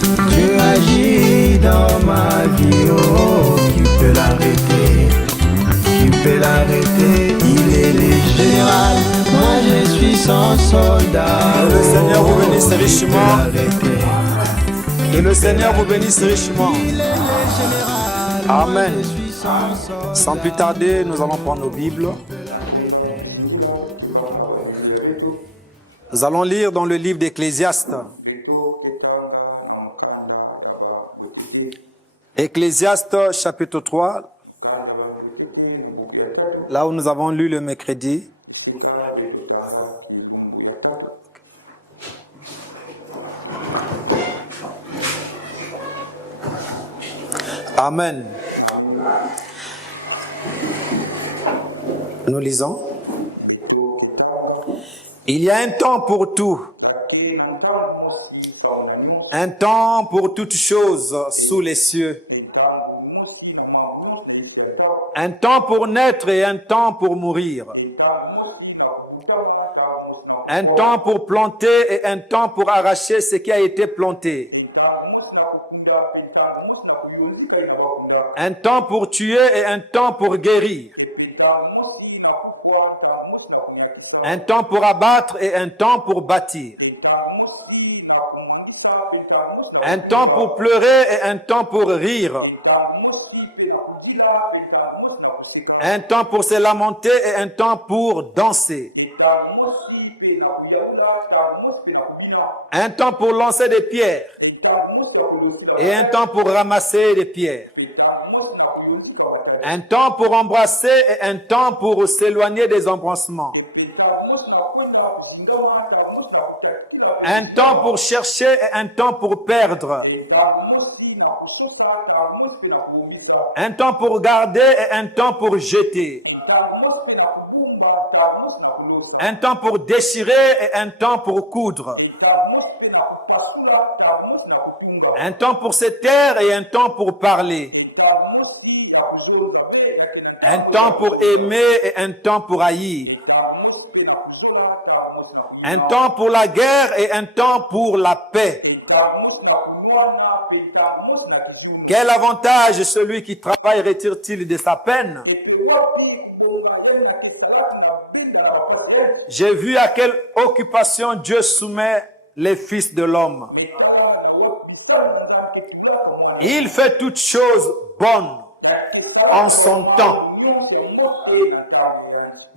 Tu agis dans ma vie, oh, qui peut l'arrêter? Qui peut l'arrêter? Il est le général, moi je suis son soldat. Que le Seigneur vous bénisse Qui peut richement. l'arrêter? Que le Seigneur vous bénisse richement. Il est le général, Amen. moi je suis son soldat. Sans plus tarder, nous allons prendre nos Bibles. Nous allons lire dans le livre d'Ecclésiaste. Ecclésiaste chapitre 3, là où nous avons lu le mercredi. Amen. Nous lisons. Il y a un temps pour tout, un temps pour toutes choses sous les cieux, un temps pour naître et un temps pour mourir, un temps pour planter et un temps pour arracher ce qui a été planté, un temps pour tuer et un temps pour guérir, un temps pour abattre et un temps pour bâtir, un temps pour pleurer et un temps pour rire, un temps pour se lamenter et un temps pour danser, un temps pour lancer des pierres et un temps pour ramasser des pierres, un temps pour embrasser et un temps pour s'éloigner des embrassements, un temps pour chercher et un temps pour perdre, un temps pour garder et un temps pour jeter, un temps pour déchirer et un temps pour coudre, un temps pour se taire et un temps pour parler, un temps pour aimer et un temps pour haïr, un temps pour la guerre et un temps pour la paix. Quel avantage celui qui travaille retire-t-il de sa peine? J'ai vu à quelle occupation Dieu soumet les fils de l'homme. Il fait toutes choses bonnes en son temps.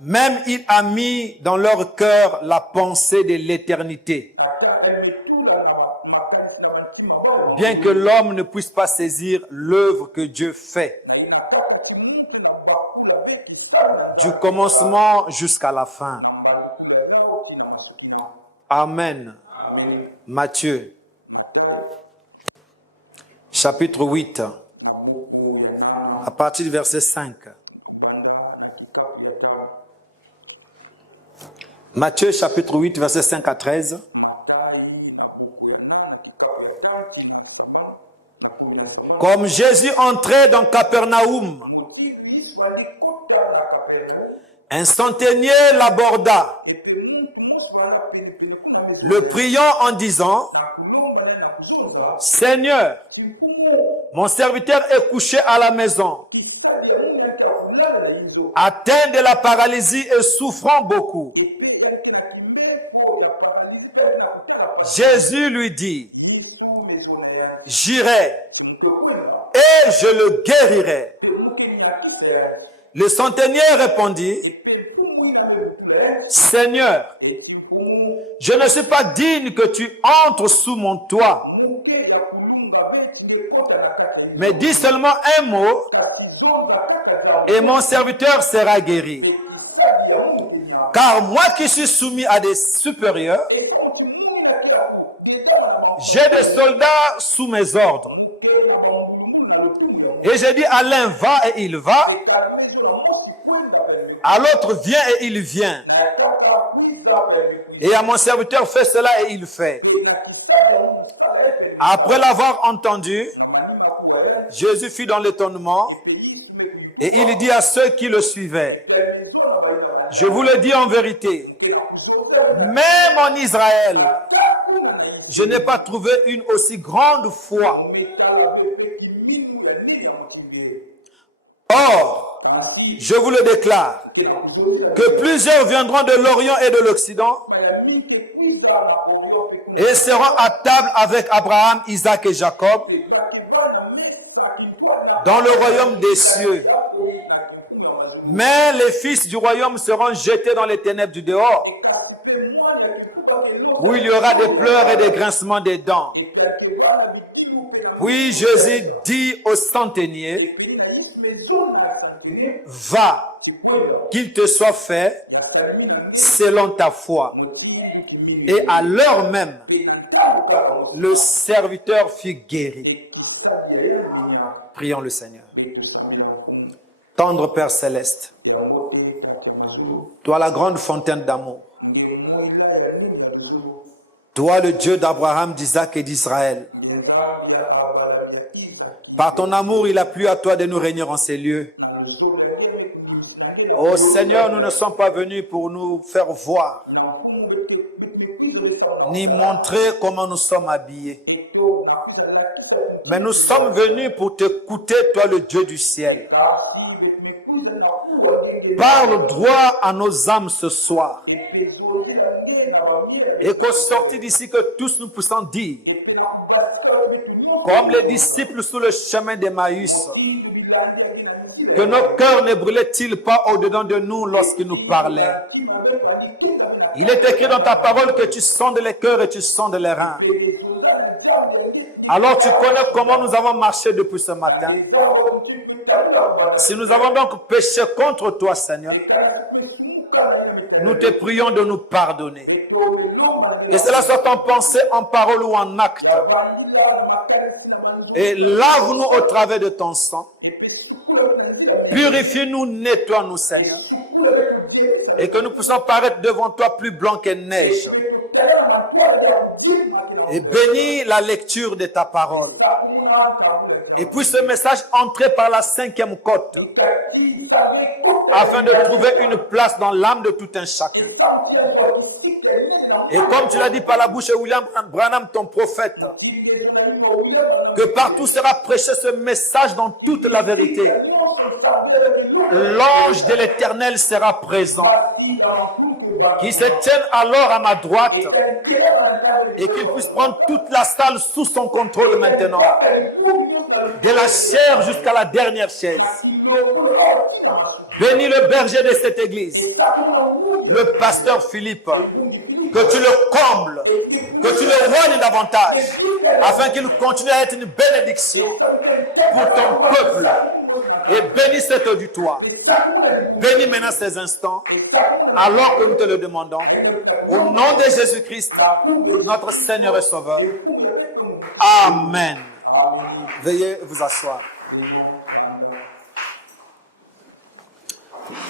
Même il a mis dans leur cœur la pensée de l'éternité. Bien que l'homme ne puisse pas saisir l'œuvre que Dieu fait, du commencement jusqu'à la fin. Amen. Matthieu, chapitre 8, à partir du verset 5. Matthieu, chapitre 8, verset 5 à 13. Comme Jésus entrait dans Capernaum, un centenier l'aborda, le priant en disant: Seigneur, mon serviteur est couché à la maison, atteint de la paralysie et souffrant beaucoup. Jésus lui dit: J'irai et je le guérirai. Le centenier répondit: Seigneur, je ne suis pas digne que tu entres sous mon toit, mais dis seulement un mot et mon serviteur sera guéri. Car moi qui suis soumis à des supérieurs, j'ai des soldats sous mes ordres. Et j'ai dit à l'un: va, et il va. À l'autre: viens, et il vient. Et à mon serviteur: fais cela, et il fait. Après l'avoir entendu, Jésus fut dans l'étonnement et il dit à ceux qui le suivaient: je vous le dis en vérité, même en Israël, je n'ai pas trouvé une aussi grande foi. Or, je vous le déclare, que plusieurs viendront de l'Orient et de l'Occident et seront à table avec Abraham, Isaac et Jacob dans le royaume des cieux. Mais les fils du royaume seront jetés dans les ténèbres du dehors, où il y aura des pleurs et des grincements des dents. Puis Jésus dit au centenier, va, qu'il te soit fait selon ta foi. Et à l'heure même, le serviteur fut guéri. Prions le Seigneur. Tendre Père Céleste, toi la grande fontaine d'amour, toi le Dieu d'Abraham, d'Isaac et d'Israël, par ton amour, il a plu à toi de nous réunir en ces lieux. Oh Seigneur, nous ne sommes pas venus pour nous faire voir, ni montrer comment nous sommes habillés. Mais nous sommes venus pour t'écouter, toi le Dieu du ciel. Parle droit à nos âmes ce soir. Et qu'au sortir d'ici, que tous nous puissions dire, comme les disciples sur le chemin d'Emmaüs, que nos cœurs ne brûlaient-ils pas au-dedans de nous lorsqu'ils nous parlaient. Il est écrit dans ta parole que tu sondes les cœurs et tu sondes les reins. Alors tu connais comment nous avons marché depuis ce matin. Si nous avons donc péché contre toi, Seigneur, nous te prions de nous pardonner. Que cela soit en pensée, en parole ou en acte. Et lave-nous au travers de ton sang. Purifie-nous, nettoie-nous, Seigneur. Et que nous puissions paraître devant toi plus blancs que neige. Et bénis la lecture de ta parole. Et puis ce message entrer par la 5e côte, afin de trouver une place dans l'âme de tout un chacun. Et comme tu l'as dit par la bouche de William Branham, ton prophète, que partout sera prêché ce message dans toute la vérité. L'ange de l'Éternel sera présent, qui se tienne alors à ma droite et qu'il puisse prendre toute la salle sous son contrôle maintenant, de la chair jusqu'à la dernière chaise. Bénis le berger de cette église, le pasteur Philippe, que tu le combles, que tu le rognes davantage, afin qu'il continue à être une bénédiction pour ton peuple. Et bénis cet auditoire. Bénis maintenant ces instants, alors que nous te le demandons. Au nom de Jésus-Christ, notre Seigneur et Sauveur. Amen. Veuillez vous asseoir.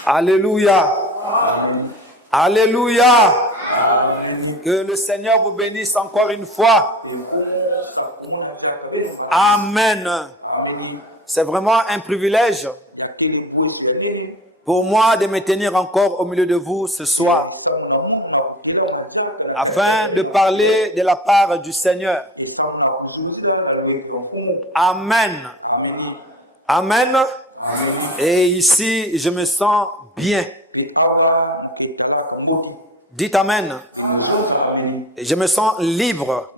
Alléluia. Alléluia. Que le Seigneur vous bénisse encore une fois. Amen. C'est vraiment un privilège pour moi de me tenir encore au milieu de vous ce soir, afin de parler de la part du Seigneur. Amen. Amen. Et ici, je me sens bien. Dites Amen. Et je me sens libre.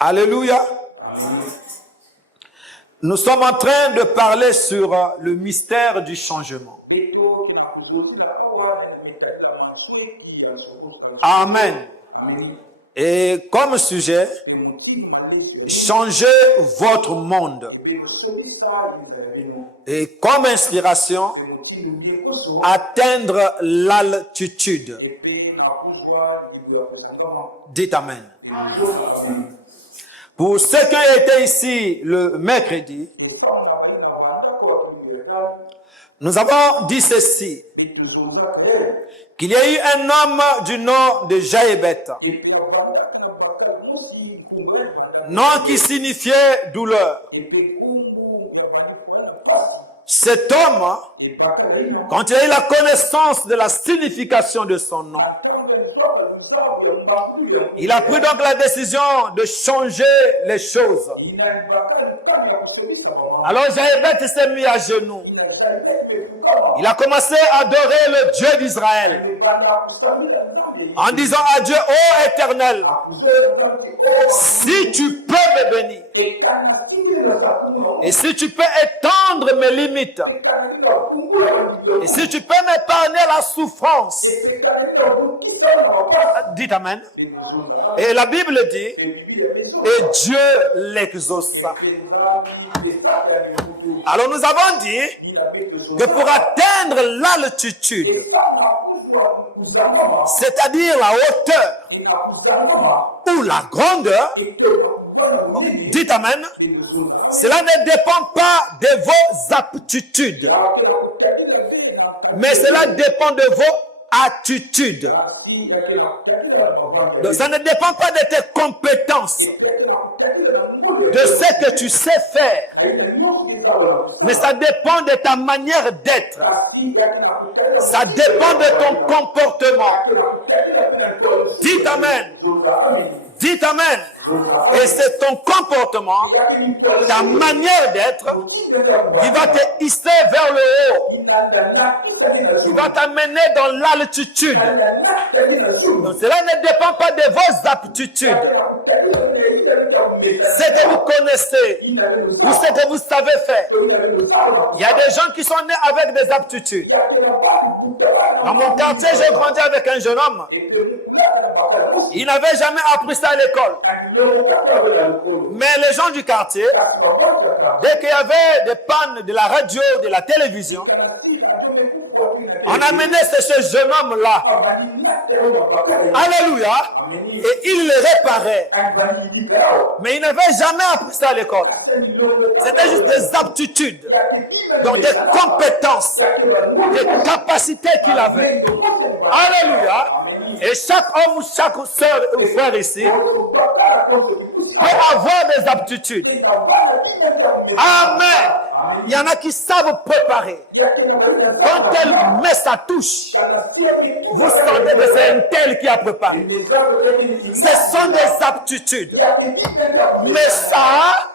Alléluia. Nous sommes en train de parler sur le mystère du changement. Amen. Et comme sujet, changez votre monde. Et comme inspiration, atteindre l'altitude. Dites Amen. Pour ceux qui ont été ici le mercredi, nous avons dit ceci, qu'il y a eu un homme du nom de Jaébet, nom qui signifiait douleur. Cet homme, quand il a eu la connaissance de la signification de son nom, Il a pris donc la décision de changer les choses. Alors Jaébet s'est mis à genoux. Il a commencé à adorer le Dieu d'Israël en disant à Dieu, ô Éternel, si tu peux me bénir et si tu peux étendre mes limites et si tu peux m'épargner la souffrance, dites Amen. Et la Bible dit, et Dieu l'exauça. Alors nous avons dit que pour atteindre l'altitude, c'est-à-dire la hauteur ou la grandeur, dites Amen, cela ne dépend pas de vos aptitudes, mais cela dépend de vos attitudes. Donc, ça ne dépend pas de tes compétences, de ce que tu sais faire, mais ça dépend de ta manière d'être. Ça dépend de ton comportement. Dites Amen. Dites Amen. Et c'est ton comportement, ta manière d'être, qui va te hisser vers le haut, qui va t'amener dans l'altitude. Donc cela ne dépend pas de vos aptitudes. Ce que vous connaissez, ou ce que vous savez faire. Il y a des gens qui sont nés avec des aptitudes. Dans mon quartier, j'ai grandi avec un jeune homme. Il n'avait jamais appris ça à l'école. Mais les gens du quartier, dès qu'il y avait des pannes de la radio, de la télévision, on amenait ce jeune homme-là. Alléluia. Et il le réparait. Mais il n'avait jamais appris ça à l'école. C'était juste des aptitudes, donc des compétences, des capacités qu'il avait. Alléluia. Et chaque homme ou chaque soeur ou frère ici peut avoir des aptitudes. Amen. Il y en a qui savent préparer. Quand elle met sa touche, vous sentez que c'est un tel qui a préparé. Ce sont des aptitudes. Mais ça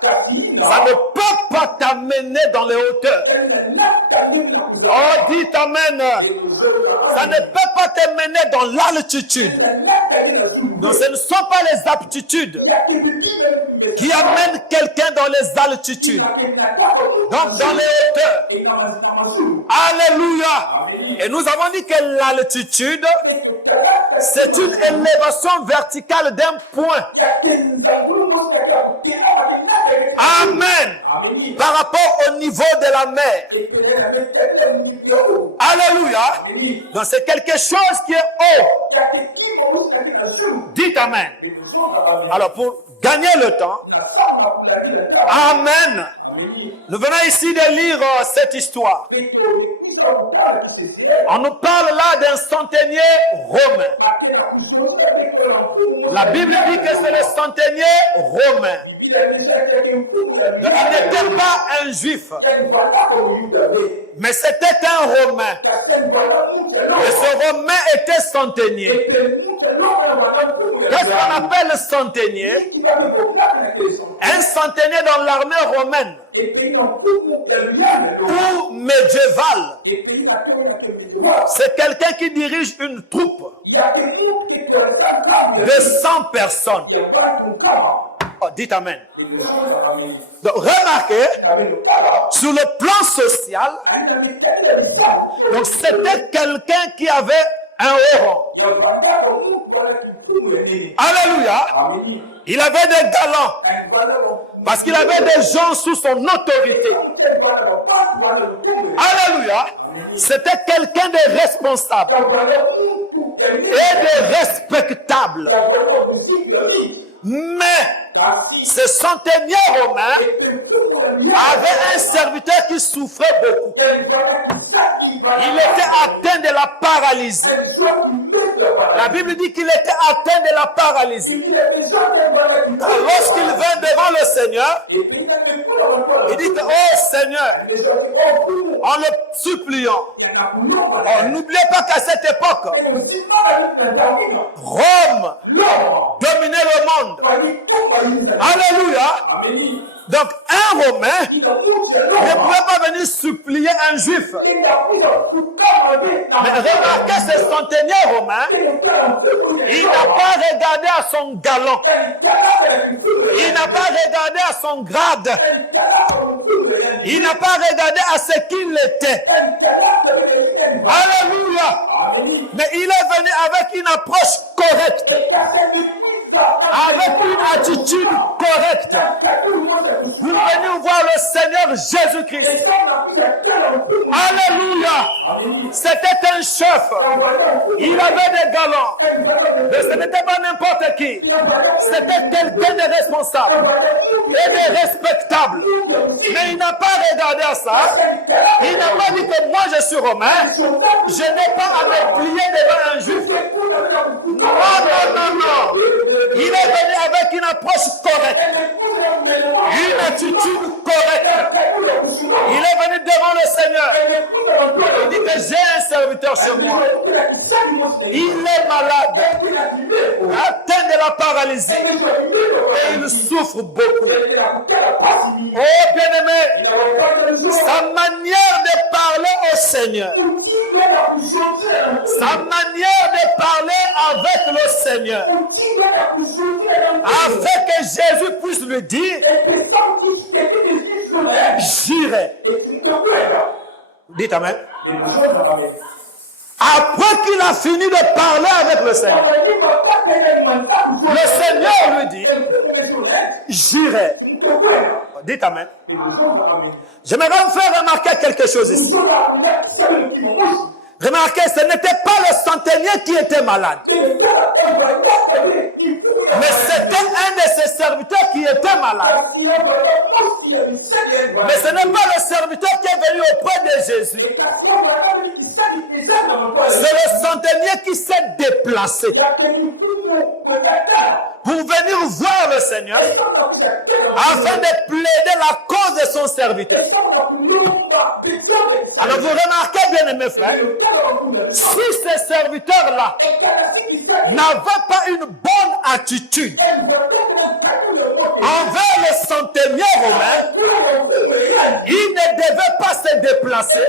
ne peut pas t'amener dans les hauteurs. Oh, dites Amen. Ça ne peut pas t'amener dans l'altitude. Donc ce ne sont pas les aptitudes qui amènent quelqu'un dans les altitudes. Donc dans les hauteurs. Alléluia. Et nous avons dit que l'altitude, c'est une élévation verticale d'un point. Amen. Par rapport au niveau de la mer. Alléluia. Donc c'est quelque chose qui est haut. Dites Amen. Alors pour gagner le temps, Amen. Nous venons ici de lire cette histoire. On nous parle là d'un centenier romain. La Bible dit que c'est le centenier romain. Donc, il n'était pas un juif, mais c'était un romain. Et ce romain était centenier. Qu'est-ce qu'on appelle le centenier? Un centenier dans l'armée romaine ou médiévale. C'est quelqu'un qui dirige une troupe de 100 personnes. Oh, dites Amen. Donc, remarquez, sur le plan social, donc c'était quelqu'un qui avait un haut rang. Alléluia. Il avait des galants parce qu'il avait des gens sous son autorité. Alléluia. C'était quelqu'un de responsable et de respectable. Mais ce centenier romain avait un serviteur qui souffrait beaucoup. Il était atteint de la paralysie. La Bible dit qu'il était atteint de la paralysie. Lorsqu'il vint devant devant le Seigneur, il dit que, oh Seigneur, en le suppliant, n'oubliez pas qu'à cette époque, Rome dominait le monde. Alléluia. Donc un Romain ne pouvait pas venir supplier un Juif. Mais remarquez ce centenier romain, il n'a pas regardé à son galon. Il n'a pas regardé à son grade. Il n'a pas regardé à ce qu'il était. Alléluia. Mais il est venu avec une approche correcte. Avec une attitude correcte. Vous venez voir le Seigneur Jésus-Christ. Alléluia. C'était un chef. Il avait des galons. Mais ce n'était pas n'importe qui. C'était quelqu'un de responsable et de respectable. Mais il n'a pas regardé à ça. Il n'a pas dit que moi je suis romain. Je n'ai pas à me plier devant un juif. Non, non, non, non. Il est venu avec une approche correcte. Une attitude correcte. Il est venu devant le Seigneur. Il dit que j'ai un serviteur chez moi. Il est malade. Atteint de la paralysie. Et il souffre beaucoup. Oh bien-aimé, sa manière de parler au Seigneur, sa manière de parler avec le Seigneur, afin que Jésus puisse lui dire, j'irai. Dites Amen. Après qu'il a fini de parler avec le Seigneur, le Seigneur lui dit, j'irai. Dites Amen. J'aimerais vous faire remarquer quelque chose ici. Remarquez, ce n'était pas le centenier qui était malade. Mais c'était un de ses serviteurs qui était malade. Mais ce n'est pas le serviteur qui est venu auprès de Jésus. C'est le centenier qui s'est déplacé pour venir voir le Seigneur afin de plaider la cause de son serviteur. Alors vous remarquez bien, mes frères, si ces serviteurs-là n'avaient pas une bonne attitude envers le centenier romain, ils ne devaient pas se déplacer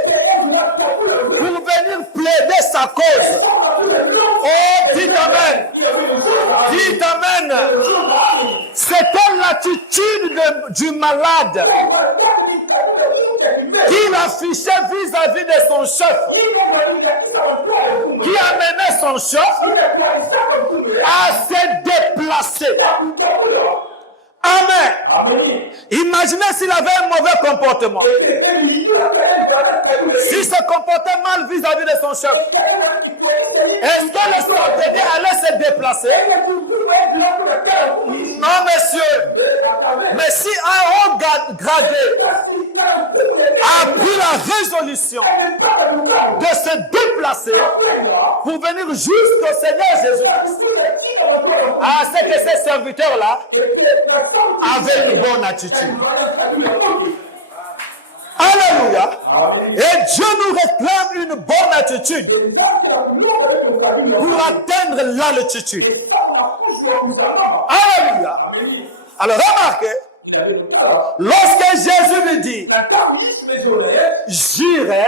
pour venir plaider sa cause. Oh, dites Amen. Dites Amen. C'était l'attitude du malade qu'il affichait vis-à-vis de son chef, qui amenait son chef à se déplacer. Amen. Imaginez s'il avait un mauvais comportement. S'il se comportait mal vis-à-vis de son chef, est-ce que le centenier allait se déplacer? Non, monsieur. Mais si un haut gradé a pris la résolution de se déplacer pour venir jusqu'au Seigneur Jésus-Christ, c'est que ces serviteurs-là avaient une bonne attitude. Alléluia. Et Dieu nous réclame une bonne attitude pour atteindre l'altitude. Alléluia. Alors remarquez, lorsque Jésus lui dit, j'irai,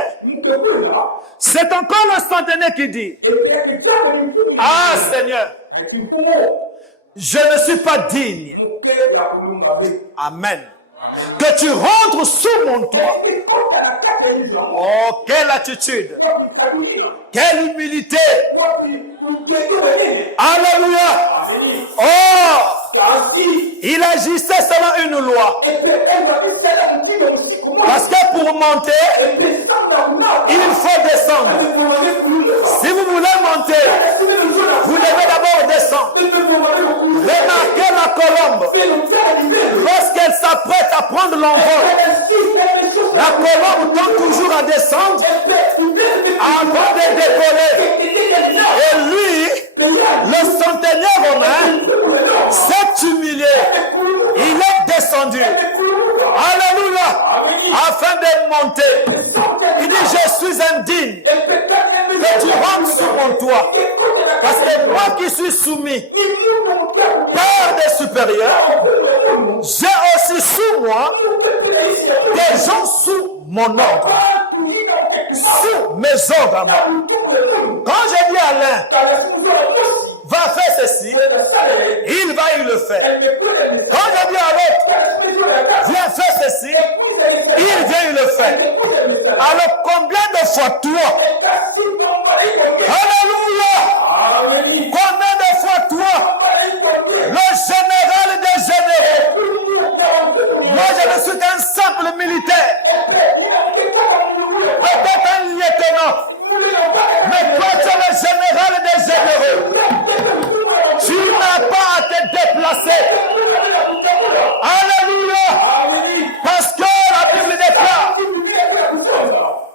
c'est encore le centenier qui dit, ah Seigneur, je ne suis pas digne. Amen. Que tu rentres sous mon toit. Oh, quelle attitude. Quelle humilité. Alléluia. Oh, il agissait selon une loi. Parce que pour monter, il faut descendre. Si vous voulez monter, vous devez d'abord descendre. Remarquez la colombe. Lorsqu'elle s'apprête à prendre l'envol, la colombe tend toujours à descendre avant de décoller. Et lui, le centenier romain, s'est humilié. Il est afin de monter. Il dit, je suis indigne que tu rentres sur mon toit. Parce que moi qui suis soumis par des supérieurs, j'ai aussi sous moi des gens sous mon ordre. Sous mes ordres à moi. Quand j'ai dit à l'un, va faire ceci, il le faire. Quand je dis à l'autre, viens faire ceci, il vient le faire. Alors combien de fois toi, alléluia, combien de fois toi, le général des généraux, moi je ne suis qu'un simple militaire, peut-être un lieutenant, mais toi tu es le général des généraux. Tu n'as pas à te déplacer. Alléluia. Parce que la Bible déclare,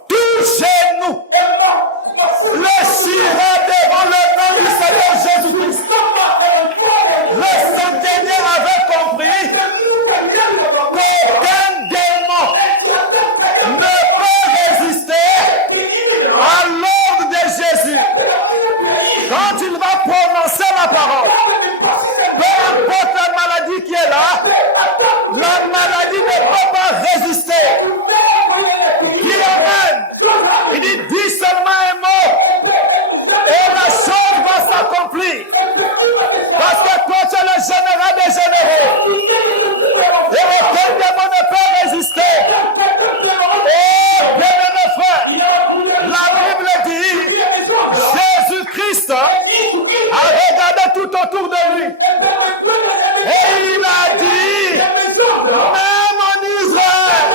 tout genou fléchira devant le nom du Seigneur Jésus-Christ. Le centenaire avait compris qu'aucun démon ne peut résister à l'ordre de Jésus. Quand il va prononcer la parole, peu importe la maladie qui est là, la maladie ne peut pas résister. Il amène. Il dit, dis seulement un mot et la chose va s'accomplir. Parce que toi tu es le général des généraux. Et aucun démon ne peut résister. Oh, bien-aimés frères, la Bible dit, Jésus-Christ a regardé tout autour de lui. Et il a dit, même en Israël,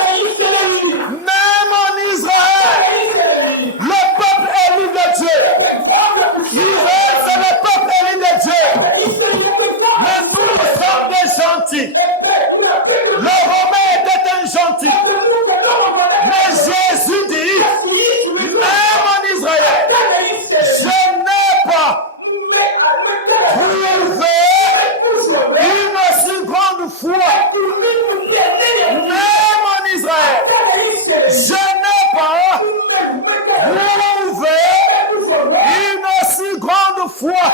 le peuple élu de Dieu. Israël, c'est le peuple élu de Dieu. Mais nous sommes des gentils. Le Romain était un gentil. Mais Jésus dit, même en Israël, je n'ai pas trouvé une aussi grande foi. Même en Israël, je n'ai pas trouvé une aussi grande foi.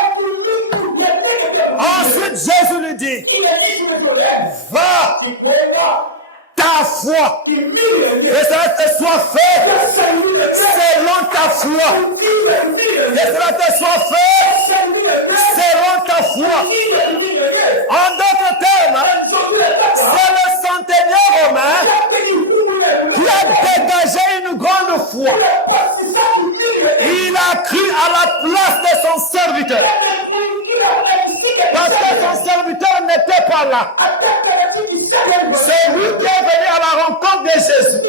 Ensuite, Jésus lui dit, va, ta foi, et cela te soit fait selon ta foi. Et cela te soit fait selon ta foi. En d'autres termes, c'est le centenaire romain qui a dégagé une grande foi. Il a cru à la place de son serviteur. Parce que son serviteur n'était pas là. C'est lui qui est venu à la rencontre de Jésus.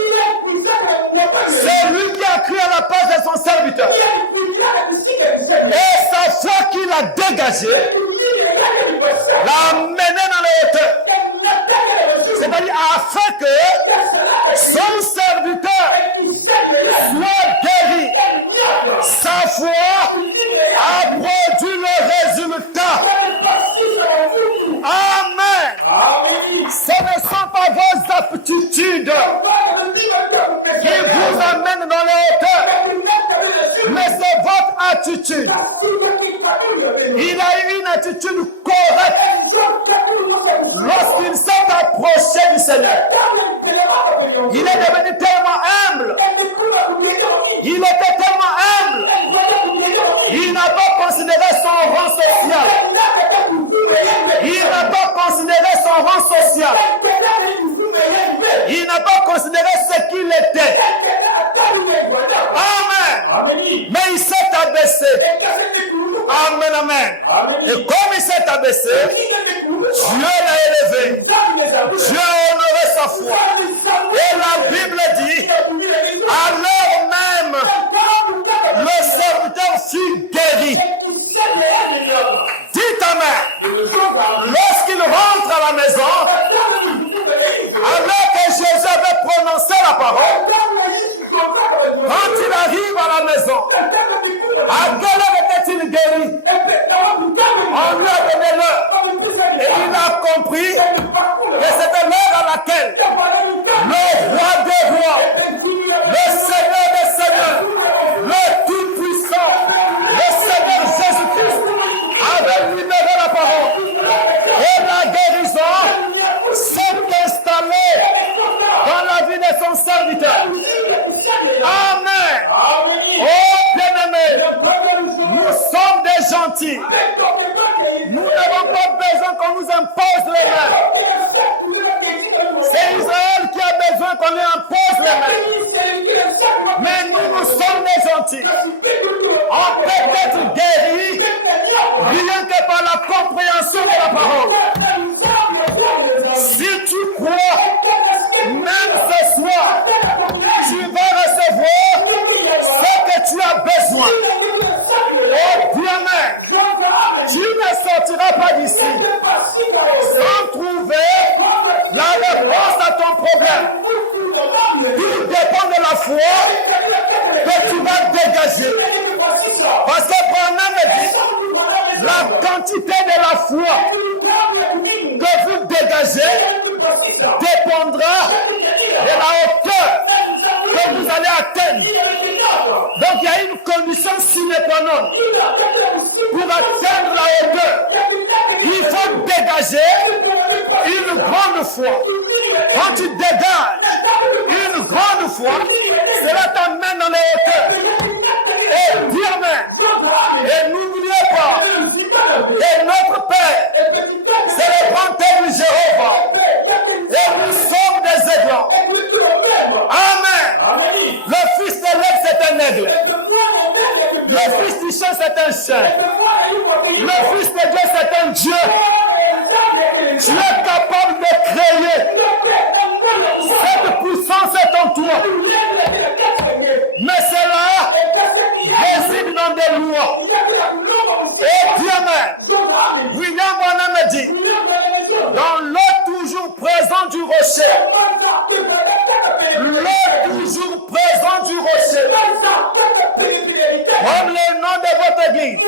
C'est lui qui a cru à la place de son serviteur. Et sa foi qu'il a dégagée l'a mené dans les hauteurs. C'est-à-dire afin que son serviteur soit guéri. Sa foi a produit le résultat. Amen. Ce ne sont pas vos aptitudes qui vous amènent dans les hauteurs, mais c'est votre attitude. Il a eu une attitude correcte lorsqu'il s'est approché du Seigneur. Il est devenu tellement humble. Il était tellement humble. Il n'a pas considéré son rang social. Il n'a pas considéré son rang social. Il n'a pas considéré ce qu'il était. Amen. Mais il s'est abaissé. Amen, amen. Et comme il s'est abaissé, Dieu l'a élevé. Dieu a honoré sa foi. Et la Bible dit, alors même, le serviteur fut guéri. Dites amen. Lorsqu'il rentre à la maison, alors que Jésus avait prononcé la parole, quand il arrive à la maison, à quelle heure était-il guéri? On lui a donné l'heure. Et il a compris que c'était l'heure à laquelle le roi des de son serviteur. Amen. Oh bien-aimés, nous sommes des gentils. Nous n'avons pas besoin qu'on nous impose les mains. C'est Israël qui a besoin qu'on lui impose les mains. Mais nous sommes des gentils. On peut être guéri rien que par la compréhension de la parole. Si tu crois, même ce soir, tu vas recevoir ce que tu as besoin. Oh Dieu même, tu ne sortiras pas d'ici sans trouver la réponse à ton problème. Tout dépend de la foi que tu vas dégager. Parce que Branham dit, la quantité de la foi que vous dégagez dépendra de la hauteur que vous allez atteindre. Donc il y a une condition sine qua non pour atteindre la hauteur. Il faut dégager une grande foi. Quand tu dégages une grande foi, cela t'amène dans les hauteurs. Et Dieu même, et n'oubliez pas que notre Père, c'est le grand Père Jéhovah. Et nous sommes des aiglons. Amen. Le fils de l'aigle, c'est un aigle. Le fils du chien, c'est un chien. Le fils de Dieu, c'est un Dieu. Tu es capable de créer. Cette puissance est en toi. Mais cela réside dans des lois. Et Dieu même, William Branham dit, dans l'eau toujours présent du rocher, l'eau toujours présent du rocher, comme le nom de votre église,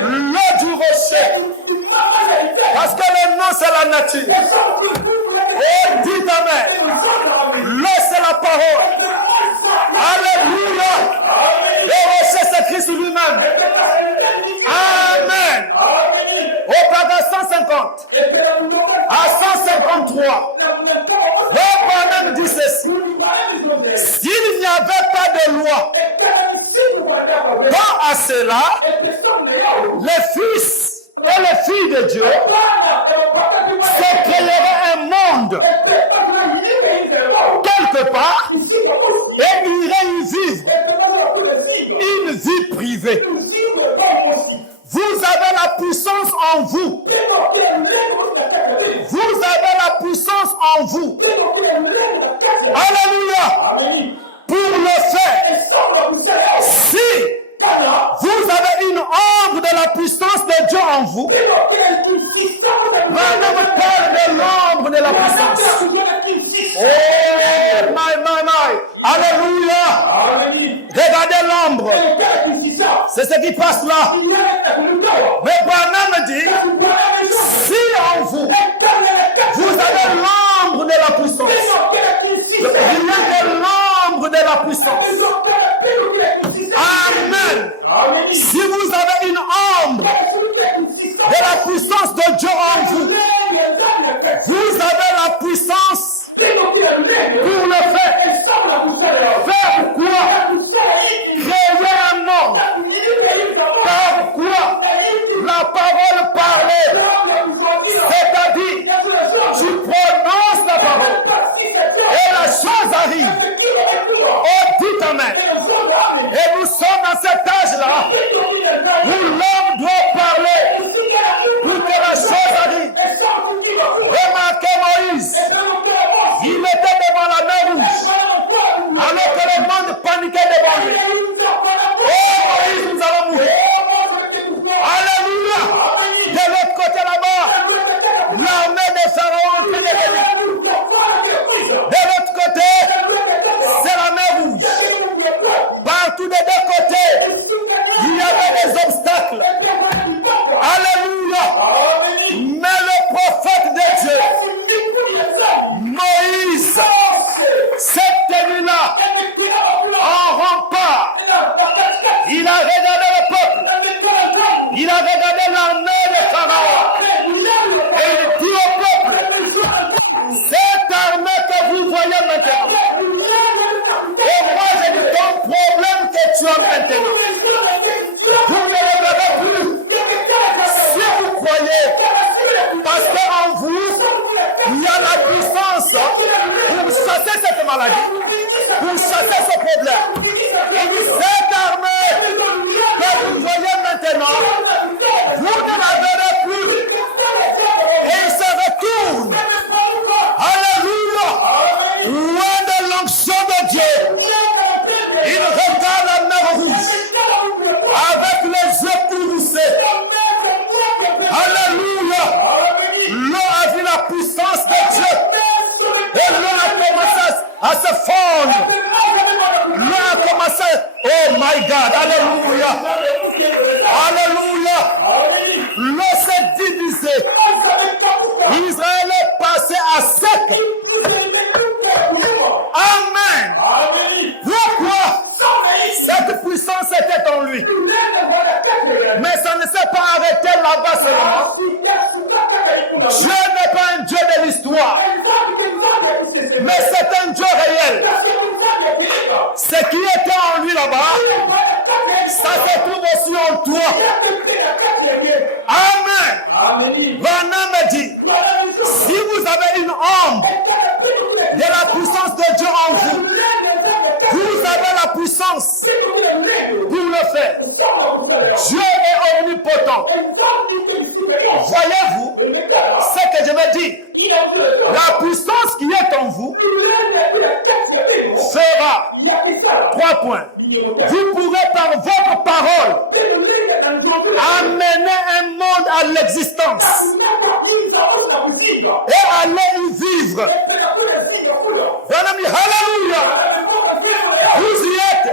l'eau du rocher, parce que le nom c'est la nature. Et dites amen. L'eau c'est la parole. Alléluia. Le rocher c'est Christ lui-même. Amen. Au paragraphe 150 à 153, Branham dit ceci. S'il n'y avait pas de loi, quand à cela, les fils et les filles de Dieu se créeraient un monde quelque part et iraient y vivre une vie privée. Vous avez la puissance en vous. Vous avez la puissance en vous. Alléluia. Pour le faire. Si vous avez une ombre de la puissance de Dieu en vous, Branham parle de l'ombre de la puissance. Oh, my. Alléluia. Regardez l'ombre. C'est ce qui passe là. Mais Branham dit, si en vous, vous avez l'ombre de la puissance, il y a l'ombre de la puissance. Amen. Si vous avez une ombre de la puissance de Dieu en vous, vous avez la puissance pour le faire. Faire quoi? Créer un monde. Par quoi? La parole parlée. C'est-à-dire, tu prononces la parole et la chose arrive. Oh, dites amen. Et nous sommes dans cet âge-là où l'homme doit parler pour que la chose arrive. Remarquez maladie, pour chasser ce problème. Il dit, cette armée que vous voyez maintenant, vous ne la verrez plus. Et il se retourne. Alléluia. Loin de l'onction de Dieu. Il regarde la mer rouge avec les yeux courroucés. Alléluia. L'eau a vu la puissance de Dieu. Et l'eau a commencé à se fondre. L'eau a commencé. Oh my God. Alléluia. Alléluia. L'eau s'est divisée. Israël est passé à sec. Amen. Pourquoi? Cette puissance était en lui. Mais ça ne s'est pas arrêté là-bas seulement. Dieu n'est pas un Dieu de l'histoire. Mais c'est un Dieu réel. Ce qui était en lui là-bas, ça se trouve aussi en toi. Amen. Branham dit, si vous avez une ombre de la puissance de Dieu en vous, vous avez la puissance pour le faire. Dieu est omnipotent. Voyez-vous ce que je me dis? La puissance qui est en vous fera 3 points. Vous pourrez par votre parole amener un monde à l'existence et aller y vivre. Alléluia. Vous y êtes.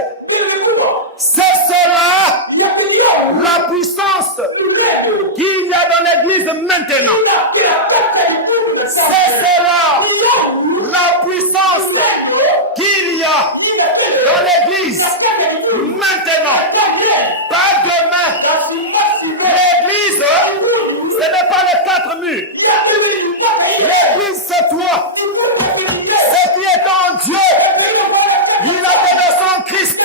C'est cela la puissance qu'il y a dans l'église maintenant. C'est cela la puissance qu'il y a dans l'église maintenant. Pas demain. L'église, ce n'est pas les 4 murs. L'église, c'est toi. Ce qui est en Dieu, il a donné son Christ.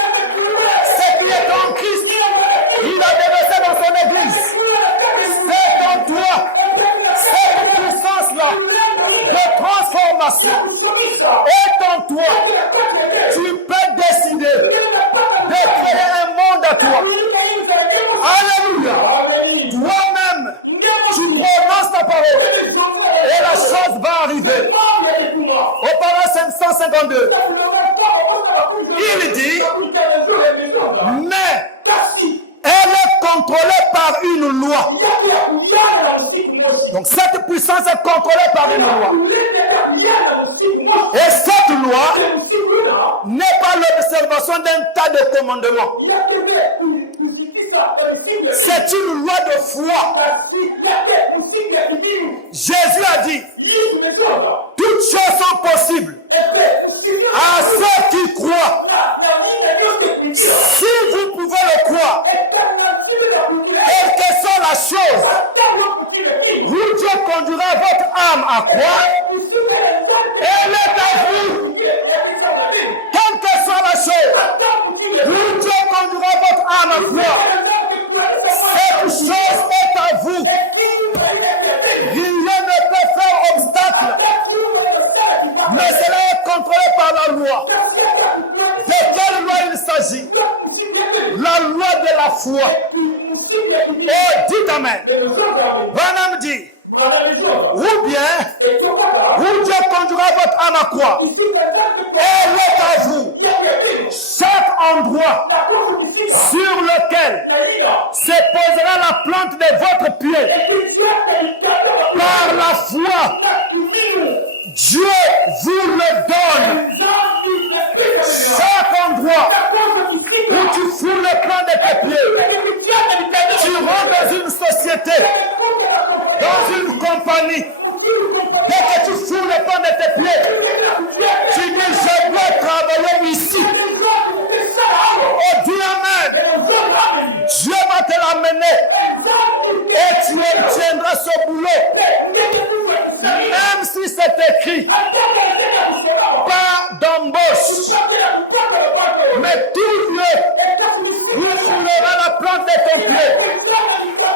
Ce qui est en Christ, il a déversé dans son église. C'est en toi. Cette puissance-là de transformation est en toi. Tu peux décider de créer un monde à toi. Alléluia. Toi-même, tu prononces ta parole et la chose va arriver. Au paragraphe 552, il dit, mais elle est contrôlée par une loi. Donc cette puissance est contrôlée par une loi. Et cette loi n'est pas l'observation d'un tas de commandements. C'est une loi de foi. Jésus a dit, toutes choses sont possibles à ceux qui croient. Si vous pouvez le croire, quelle que soit la chose, où Dieu conduira votre âme à croire, elle est à vous. Quelle que soit la chose, où Dieu conduira votre âme à croire, cette chose est à vous. Rien ne peut faire obstacle. Mais cela est contrôlé par la loi. De quelle loi il s'agit? La loi de la foi. Oh, dites Amen. Branham dit, ou bien, où Dieu conduira votre âme à croire, elle est à vous. Chaque endroit sur lequel se posera la plante de votre pied, par la foi, Dieu vous le donne. Chaque endroit où tu fous le plan de tes pieds, tu rentres dans une société, dans une compagnie, dès que tu fous le plan de tes pieds, tu dis je dois travailler ici. Oh Dieu, Amen. Dieu va te l'amener et tu obtiendras ce boulot. Même si c'est écrit, pas d'embauche, mais tout lieu où foulera la plante de ton pied.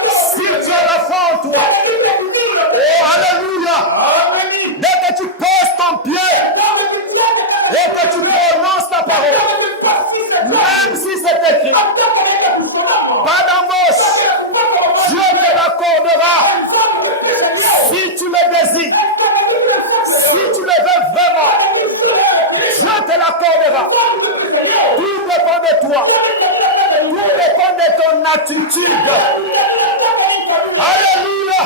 Si tu as la foi en toi, oh alléluia, dès que tu poses ton pied et saisis. Si tu le veux vraiment, je te l'accordera. Tout dépend de toi. Tout dépend de ton attitude. Alléluia.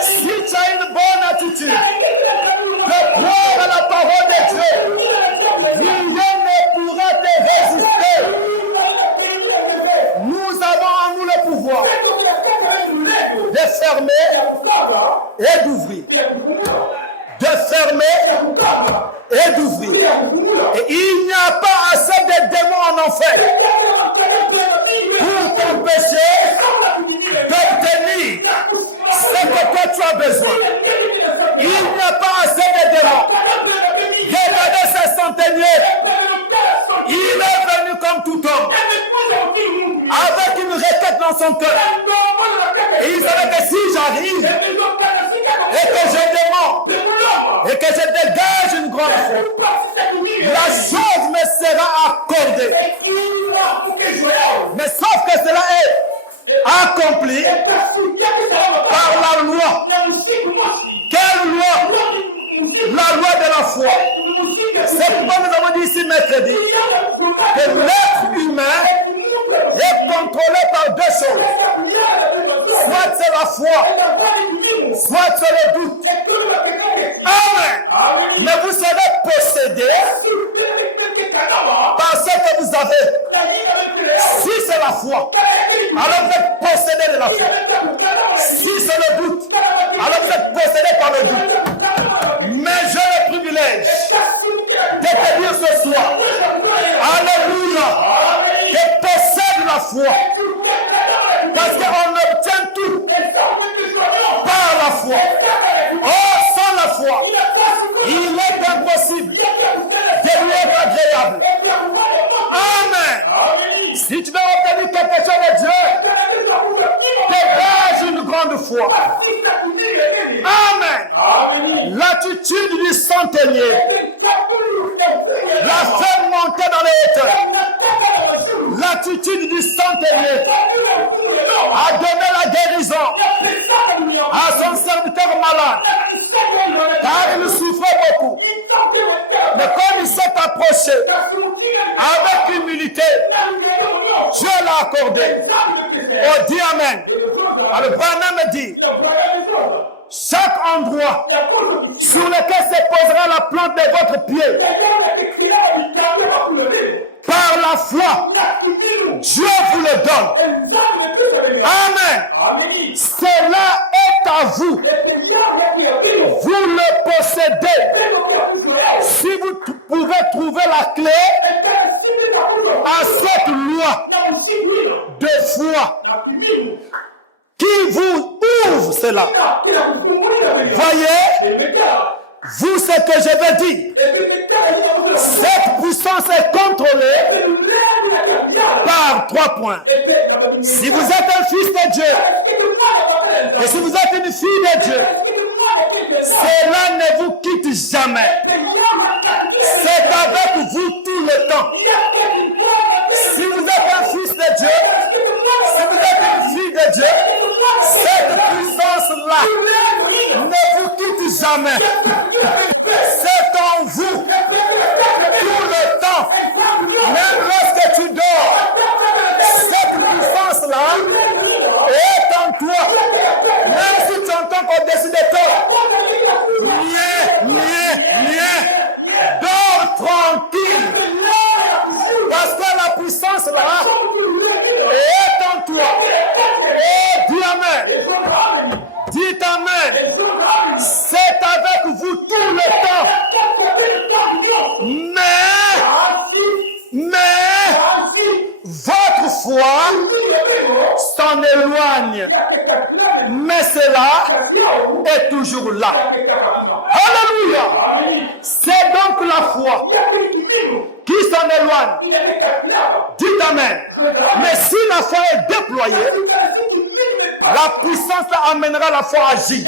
Si tu as une bonne attitude, de croire à la parole de Dieu, rien ne pourra te résister. Nous avons en nous le pouvoir de fermer et d'ouvrir. De fermer et d'ouvrir. Et il n'y a pas assez de démons en enfer pour t'empêcher d'obtenir ce que toi tu as besoin. Il n'y a pas assez de démons. Regardez ce centenier. Il est venu comme tout homme, avec une requête dans son cœur. Et il savait que si j'arrive et que je demande et que je dégage une grande faute, la chose me sera accordée. Mais sauf que cela est accompli par la loi. Quelle loi? La loi de la foi. C'est pourquoi nous avons dit ici mercredi que l'être humain est contrôlé par deux choses. Soit c'est la foi, soit c'est le doute. Amen. Mais vous serez possédé par ce que vous avez. Si c'est la foi, alors vous êtes possédé de la foi. Si c'est le doute, alors vous êtes possédé par le doute. Mais j'ai le privilège de te dire ce soir, alléluia, que possède la foi. Parce qu'on obtient tout par la foi. Oh, sans la foi, il est impossible de lui être agréable. Amen. Si tu veux obtenir quelque chose de Dieu, dégage une grande foi. Amen. L'attitude du centenier l'a fait monter dans les hauteurs. L'attitude du centenier a donné la guérison à son serviteur malade, car il souffrait beaucoup. Mais comme il s'est approché avec humilité, Dieu l'a accordé. Oh, dis Amen. Alors Branham dit, chaque endroit sur lequel se posera la plante de votre pied, par la foi, Dieu vous le donne. Amen. Cela est à vous. Vous le possédez. Si vous pouvez trouver la clé à cette loi de foi qui vous ouvre cela. Voyez, vous ce que je veux dire, cette puissance est contrôlée par 3 points. Si vous êtes un fils de Dieu, et si vous êtes une fille de Dieu, cela ne vous quitte jamais. C'est avec vous tout le temps. Si vous êtes un fils de Dieu, si vous êtes une fille de Dieu, cette puissance-là ne vous quitte jamais. C'est en vous tout le temps. Même lorsque tu dors, cette puissance-là est en toi. Même si tu entends qu'au-dessus de toi, dors tranquille. Parce que la puissance-là est en toi. Et dis Amen. Dites Amen. C'est avec vous tout le temps. Mais votre foi s'en éloigne. Mais cela est toujours là. Alléluia. C'est donc la foi qui s'en éloigne. Dites Amen. Mais si la foi est déployée, la puissance amènera la foi à agir.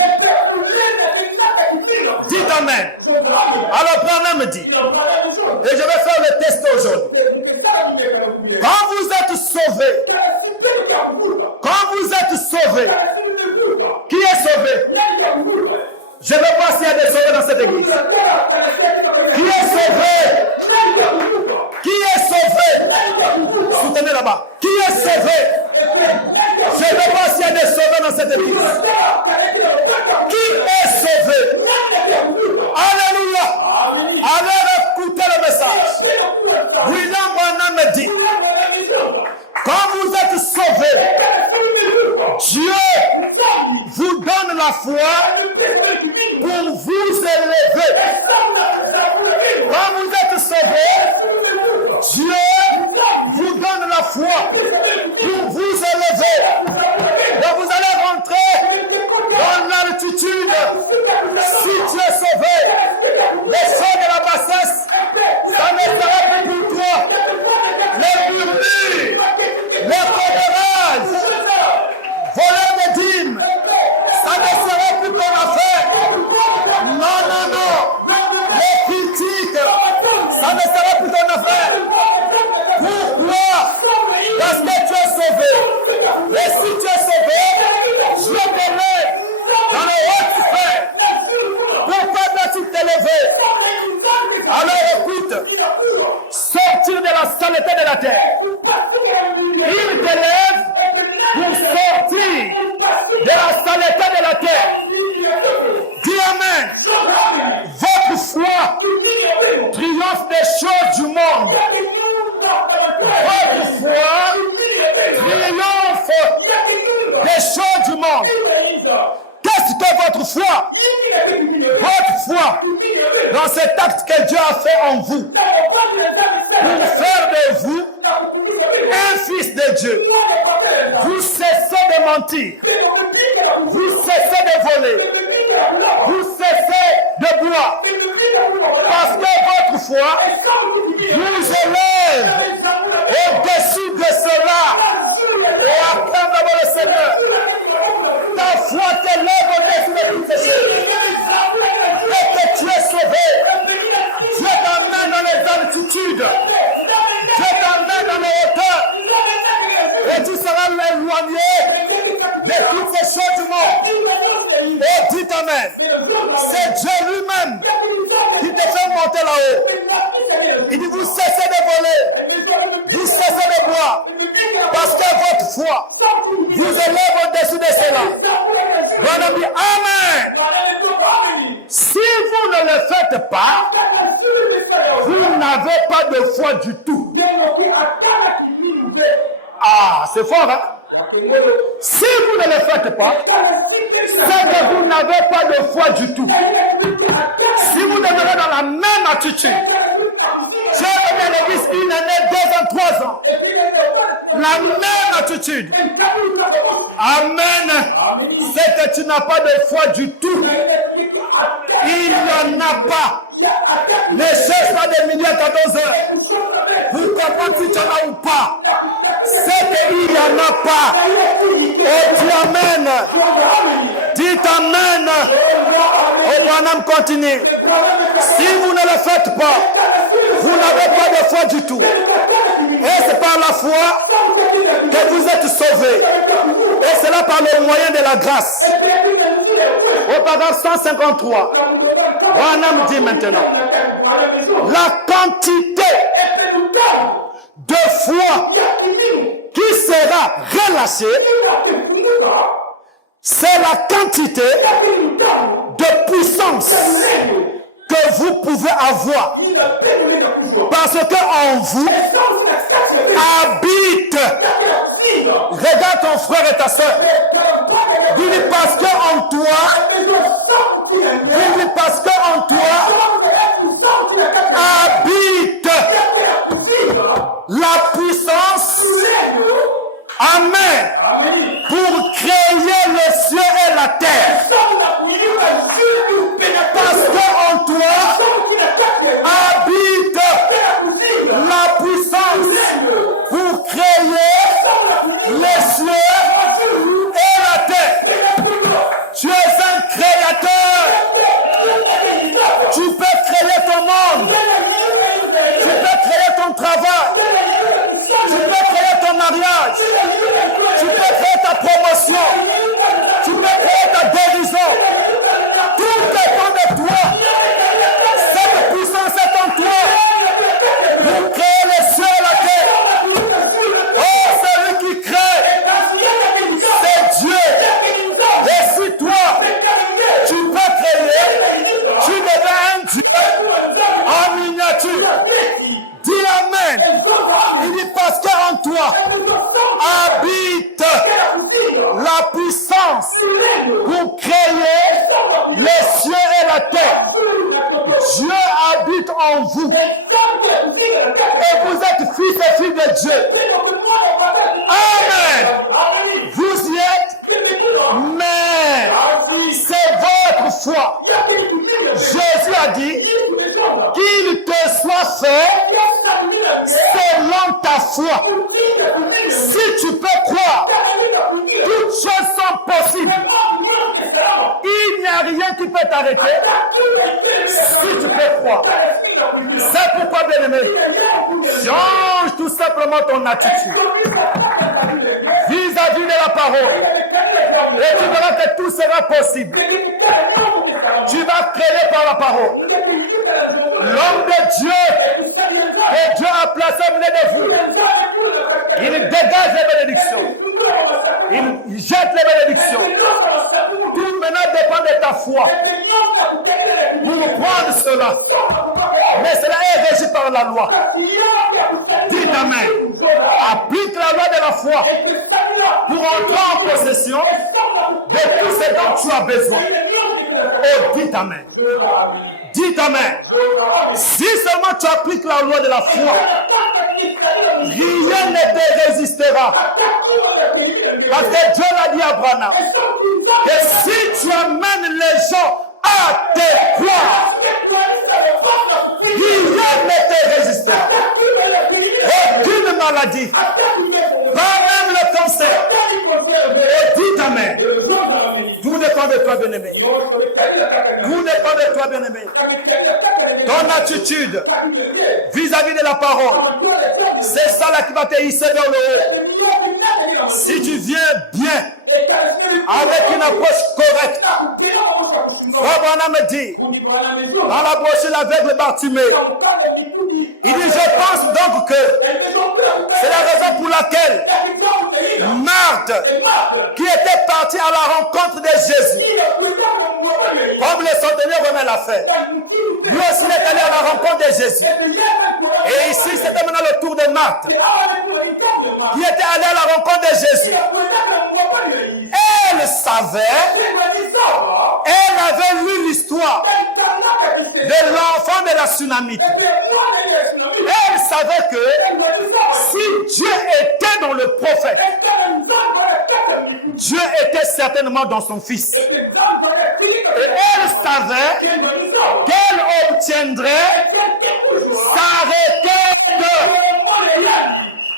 Dites Amen. Alors Branham dit, et je vais faire le test aujourd'hui. Quand vous êtes sauvé, qui est sauvé? Je veux voir s'il y a des sauvés dans cette église. Qui est sauvé? Qui est sauvé? Soutenez là-bas. Qui est sauvé? Je veux voir s'il y a des sauvés dans cette église. Qui est sauvé? Alléluia. Allez écouter le message. William Branham me dit, quand vous êtes sauvés, Dieu vous donne la foi pour vous élever. Quand vous êtes sauvés, Dieu vous donne la foi pour vous élever. Donc vous allez rentrer dans l'altitude. Si tu es sauvé, les choses de la bassesse, ça ne sera plus pour toi. Les murmures, les commérages, voler des dîmes, ça ne sera plus ton affaire. Non, non, non. Les critiques, ça ne sera plus ton affaire. Pourquoi? Parce que tu es sauvé. Et si tu es sauvé, Dieu t'élève dans les hautes sphères. Pourquoi dois-tu t'élever? Alors écoute, sortir de la saleté de la terre. Il t'élève pour sortir de la saleté de la terre. Dis Amen. Votre foi triomphe des choses du monde. Votre foi triomphe des choses du monde. Qu'est-ce que votre foi? Votre foi dans cet acte que Dieu a fait en vous pour faire de vous un fils de Dieu. Vous cessez de mentir. Vous cessez de voler. Vous cessez de boire. Parce que votre foi vous élève au-dessus de cela. Et acclame d'abord le Seigneur. Ta foi t'élève au-dessus de toutes ces choses. Dès que tu es sauvé, Dieu t'emmène dans les altitudes. Dieu t'emmène dans les hauteurs. Et tu seras éloigné de toutes ces choses du monde. Et dis Amen. C'est Dieu lui-même qui te fait monter là-haut. Il dit vous cessez de voler. Vous cessez de boire. Parce que votre foi vous élève au-dessus de cela. Bon ami, Amen. Si vous ne le faites pas, vous n'avez pas de foi du tout. Ah, c'est fort, hein? Si vous ne le faites pas, c'est que vous n'avez pas de foi du tout. Si vous demeurez dans la même attitude, Dieu est à l'église une année, 2 ans, 3 ans, la même attitude. Amen. C'est que tu n'as pas de foi du tout. Il n'y en a pas. Ne cherche pas de midi à 14 heures pour comprendre si tu en as ou pas. C'est qu'il n'y en a pas. Et tu amènes. Dites Amen. Et Branham continue. Si vous ne le faites pas, vous n'avez pas de foi du tout. Et c'est par la foi que vous êtes sauvés. Et c'est là par le moyen de la grâce. Au paragraphe 153, Branham dit maintenant, la quantité de foi qui sera relâchée, c'est la quantité de puissance que vous pouvez avoir. Parce qu'en vous habite. Regarde ton frère et ta soeur. Dis-lui parce qu'en toi, dis-lui parce qu'en toi habite la puissance. Amen. Pour créer les cieux et la terre. Parce qu'en toi habite la puissance pour créer les cieux et la terre. Tu es un créateur. Tu peux créer ton monde. Tu peux créer ton travail. Tu peux créer ton mariage. Tu peux créer ta promotion. Tu peux créer ta guérison. Toutes vous. Et vous êtes fils et filles de Dieu. Amen. Vous y êtes, mais c'est votre foi. Jésus a dit qu'il te soit fait selon ta foi. Si tu peux croire, toutes choses sont possibles. Il n'y a rien qui peut t'arrêter si tu peux croire. C'est pourquoi, bien-aimé, change tout simplement ton attitude vis-à-vis de la parole. Et tu verras que tout sera possible. Tu vas créer par la parole. L'homme de Dieu, que Dieu a placé au milieu de vous, il dégage les bénédictions. Il jette les bénédictions. Tout maintenant dépend de ta foi. Pour prendre cela. Mais cela est régi par la loi. Dites Amen. Applique la loi de la foi pour entrer en possession de tout ce dont tu as besoin. Oh, dites Amen. Dites Amen. Si seulement tu appliques la loi de la foi, rien ne te résistera. Parce que Dieu l'a dit à Abraham que si tu amènes les gens à te croire, rien ne te résistera. Aucune maladie, pas même le cancer. Et dites Amen. Tout dépend de toi, bien-aimé. Tout dépend de toi, bien-aimé. Ton attitude vis-à-vis de la parole, c'est ça là qui va te hisser vers le haut. Si tu viens bien, avec une approche correcte, Abraham me dit, dans la brochure l'aveugle Bartimée, il dit, je pense donc que c'est la raison pour laquelle Marthe, qui était partie à la rencontre de Jésus, comme le centenaire René l'a fait, lui aussi il est allé à la rencontre de Jésus. Et ici, c'était maintenant le tour de Marthe, qui était allée à la rencontre de Jésus. Elle savait, elle avait lu l'histoire de l'enfant de la Sunamite. Elle savait que si Dieu était dans le prophète, Dieu était certainement dans son fils. Et elle savait qu'elle obtiendrait sa requête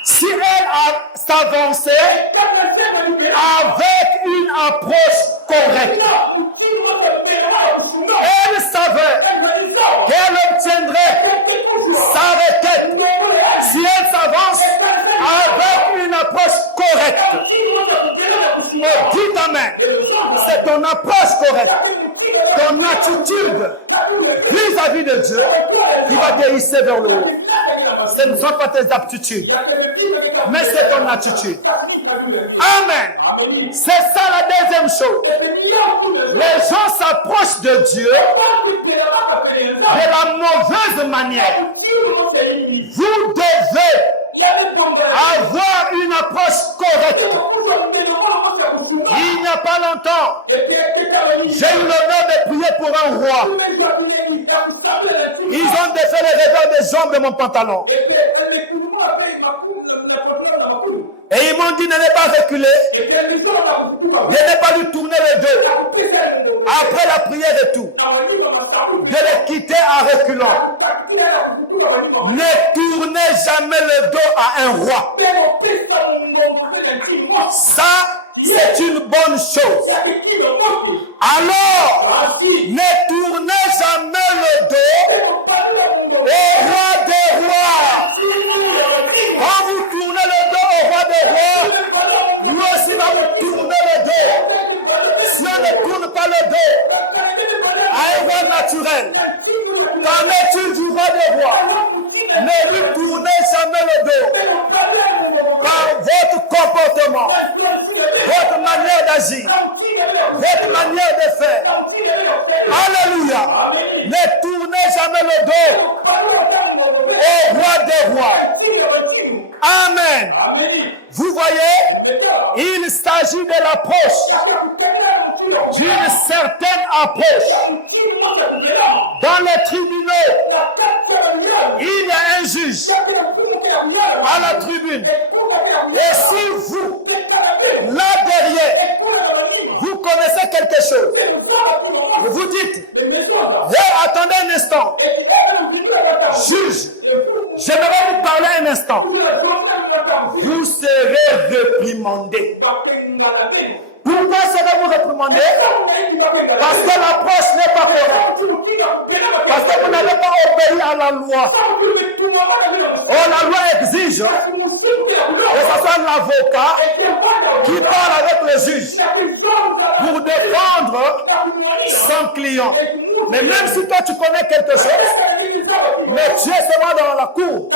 si elle s'avançait avec une approche correcte. Elle savait qu'elle obtiendrait sa requête si elle s'avance avec une approche correcte. Oh, dites Amen. C'est ton approche correcte, ton attitude vis-à-vis de Dieu qui va te hisser vers le haut. Ce ne sont pas tes aptitudes, mais c'est ton attitude. Amen. C'est ça la deuxième chose. Les gens s'approchent de Dieu de la mauvaise manière. Vous devez avoir une approche correcte. Il n'y a pas longtemps, j'ai eu l'honneur de prier pour un roi. Ils ont défait les revers des jambes de mon pantalon. Et ils m'ont dit de ne pas reculer, de ne pas lui tourner le dos. Après la prière et tout, de le quitter en reculant. Ne tournez jamais le dos à un roi. Ça, c'est une bonne chose. Alors, ne tournez jamais le dos au roi des rois. Quand vous tournez le dos au roi des rois, lui aussi va vous tourner le dos. Si on ne tourne pas le dos à un roi naturel, qu'en est-il du roi des rois? Ne lui tournez jamais le dos par votre comportement, votre manière d'agir, votre manière de faire. Alléluia. Ne tournez jamais le dos au roi des rois. Amen. Vous voyez, il s'agit de l'approche, d'une certaine approche. Dans les tribunaux, il y a un juge à la tribune. Et si vous, là derrière, vous connaissez quelque chose, vous dites, attendez un instant, juge, j'aimerais vous parler un instant. Vous serez réprimandé. Pourquoi serez-vous réprimandé? Parce que l'approche n'est pas correcte. Parce que vous n'avez pas obéi à la loi. Oh, la loi exige que ce soit l'avocat qui parle avec le juge pour défendre son client. Mais même si toi tu connais quelque chose, mais tu es seulement dans la cour,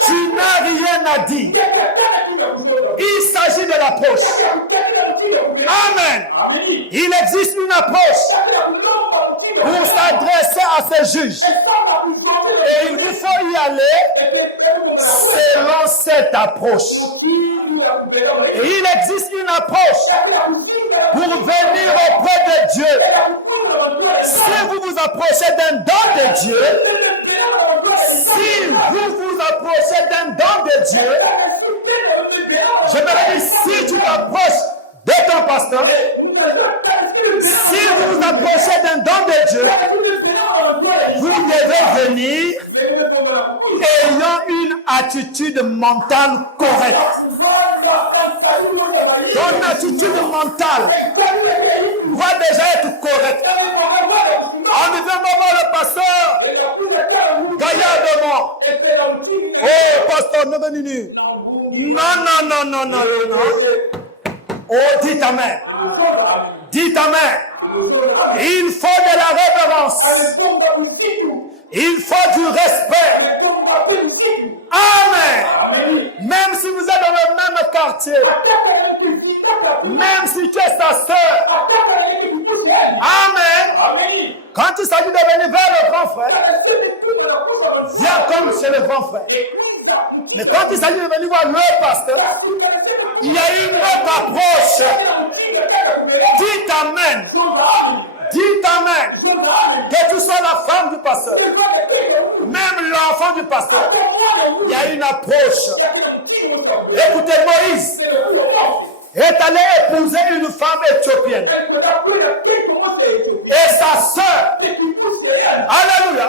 tu n'as rien à dire. Il s'agit de l'approche. Amen. Il existe une approche pour s'adresser à ces juges. Et il vous faut y aller selon cette approche. Et il existe une approche pour venir auprès de Dieu. Si vous vous approchez d'un don de Dieu, si vous vous approchez d'un don de Dieu, je me dis, si tu t'approches de ton pasteur, si vous vous approchez d'un don de Dieu, vous devez venir ayant une attitude mentale correcte. Ton attitude mentale doit déjà être correcte. En disant, maman, le pasteur, gaillardement. Oh, pasteur, non, non, non, non, non, non. Oh, dites amen. Dites amen. Il faut de la révérence. Il faut du respect. Amen. Même si vous êtes dans le même quartier, même si tu es sa sœur, amen. Quand il s'agit de venir vers le grand frère, viens comme chez le grand frère. Mais quand il s'agit de venir voir le pasteur, il y a une autre approche. Dites amen. Dites amen. Que tu sois la femme du pasteur, même l'enfant du pasteur, il y a une approche. Écoutez, Moïse est allé épouser une femme éthiopienne. Et sa sœur, alléluia,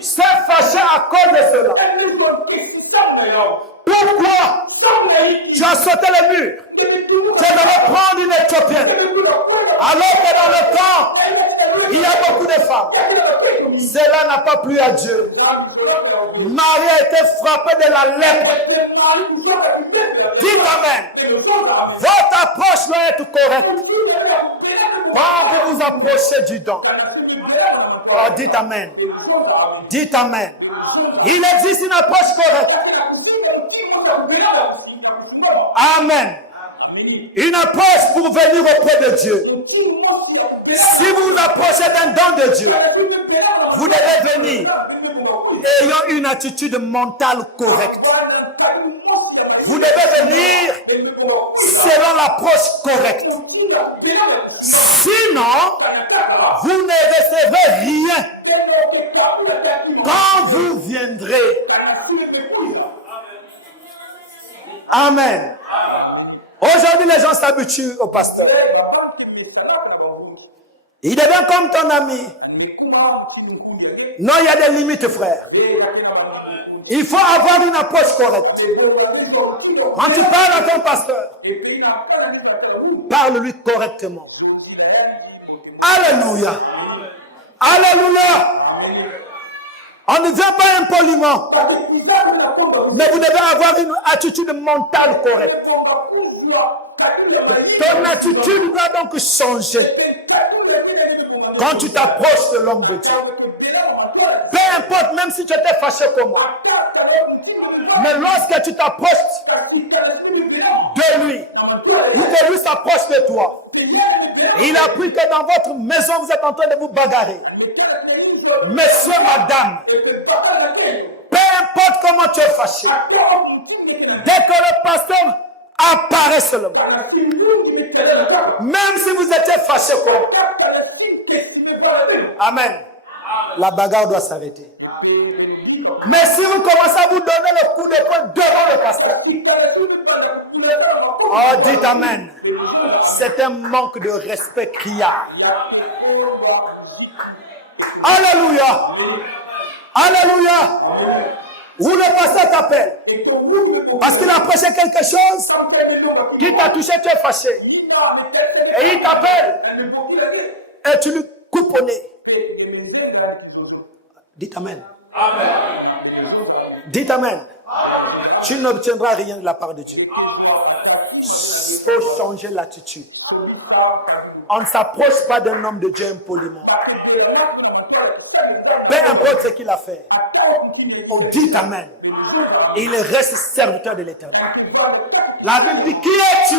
s'est fâchée à cause de cela. Pourquoi tu as sauté le mur? Tu devais prendre une éthiopienne. Alors que dans le camp, il y a beaucoup de femmes. Cela n'a pas plu à Dieu. Marie a été frappée de la lèpre. Dites amen. Votre approche doit être correcte. Quand vous vous approchez du don, oh, dites amen. Dites amen. Il existe une approche correcte. Amen. Une approche pour venir auprès de Dieu. Si vous vous approchez d'un don de Dieu, vous devez venir ayant une attitude mentale correcte. Vous devez venir selon l'approche correcte. Sinon, vous ne recevrez rien quand vous viendrez. Amen. Aujourd'hui, les gens s'habituent au pasteur. Il devient comme ton ami. Non, il y a des limites, frère. Il faut avoir une approche correcte. Quand tu parles à ton pasteur, parle-lui correctement. Alléluia. Alléluia. On ne vient pas impoliment. Mais vous devez avoir une attitude mentale correcte. Ton attitude doit donc changer quand tu t'approches de l'homme de Dieu. Peu importe, même si tu étais fâché comme moi. Mais lorsque tu t'approches de lui, ou que lui s'approche de toi, il a appris que dans votre maison, vous êtes en train de vous bagarrer. Monsieur, madame, peu importe comment tu es fâché, dès que le pasteur apparaît seulement, même si vous étiez fâché comme, amen, la bagarre doit s'arrêter. Mais si vous commencez à vous donner le coup de poing devant le pasteur, oh, dites amen. C'est un manque de respect criard. Alléluia. Alléluia. Où le pasteur t'appelle parce qu'il a prêché quelque chose qui t'a touché, tu es fâché. Et il t'appelle et tu lui coupes au nez. Dites amen. Dites amen. Tu n'obtiendras rien de la part de Dieu. Il faut changer l'attitude. On ne s'approche pas d'un homme de Dieu impoliment. Peu importe ce qu'il a fait. Oh, dites amen. Il reste serviteur de l'Éternel. La Bible dit, qui es-tu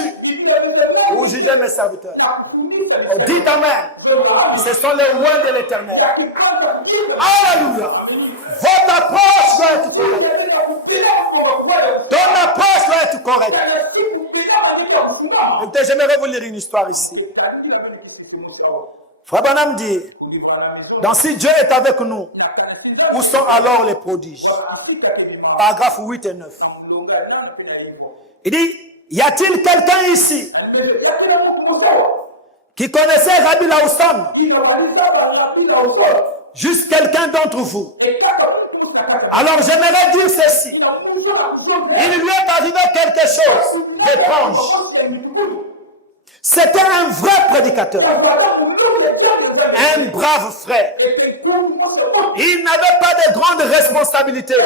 pour juger mes serviteurs? Oh, dites amen. Ce sont les rois de l'Éternel. Alléluia. Votre approche doit être correcte. Ton approche doit être correcte. Écoutez, j'aimerais vous lire une histoire ici. Frère Branham dit, dans si Dieu est avec nous, où sont alors les prodiges? Paragraphe 8 et 9. Il dit, y a-t-il quelqu'un ici qui connaissait Rabbi Lawson? Juste quelqu'un d'entre vous. Alors j'aimerais dire ceci. Il lui est arrivé quelque chose d'étrange. C'était un vrai prédicateur, un brave frère. Il n'avait pas de grandes responsabilités.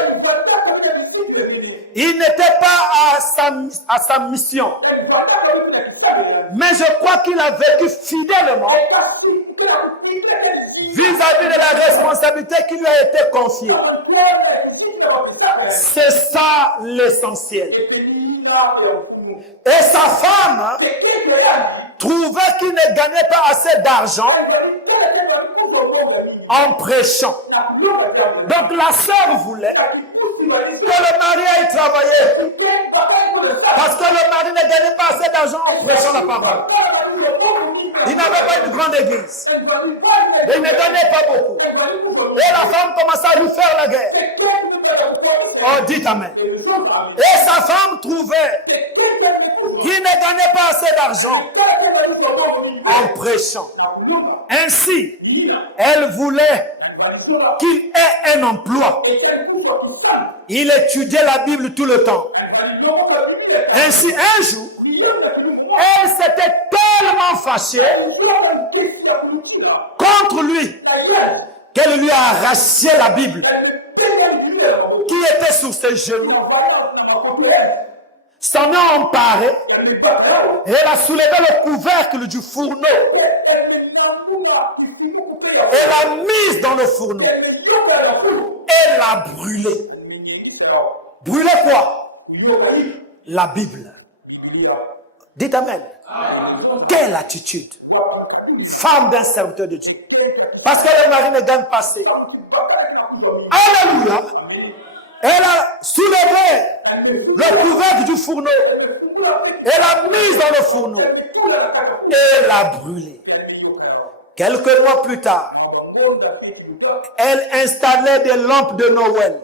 Il n'était pas à sa mission. Mais je crois qu'il a vécu fidèlement vis-à-vis de la responsabilité qui lui a été confiée. C'est ça l'essentiel. Et sa femme trouvait qu'il ne gagnait pas assez d'argent en prêchant. Donc la sœur voulait que le mari aille travailler parce que le mari ne gagnait pas assez d'argent en prêchant la parole. Il n'avait pas une grande église. Il ne gagnait pas beaucoup. Et la femme commençait à lui faire la guerre. Oh, dites amen. Et sa femme trouvait qu'il ne gagnait pas assez d'argent en prêchant. Ainsi, elle voulait qu'il ait un emploi. Il étudiait la Bible tout le temps. Ainsi, un jour, elle s'était tellement fâchée contre lui qu'elle lui a arraché la Bible qui était sur ses genoux. S'en est emparée et elle a soulevé le couvercle du fourneau et l'a mise dans le fourneau et l'a brûlé. Brûler quoi? La Bible. Dites amen. Quelle attitude? Femme d'un serviteur de Dieu. Parce que le mari ne gagne pas assez. Alléluia. Elle a soulevé le couvercle du fourneau. Elle l'a mise dans le fourneau. Et l'a brûlé. Quelques mois plus tard, elle installait des lampes de Noël.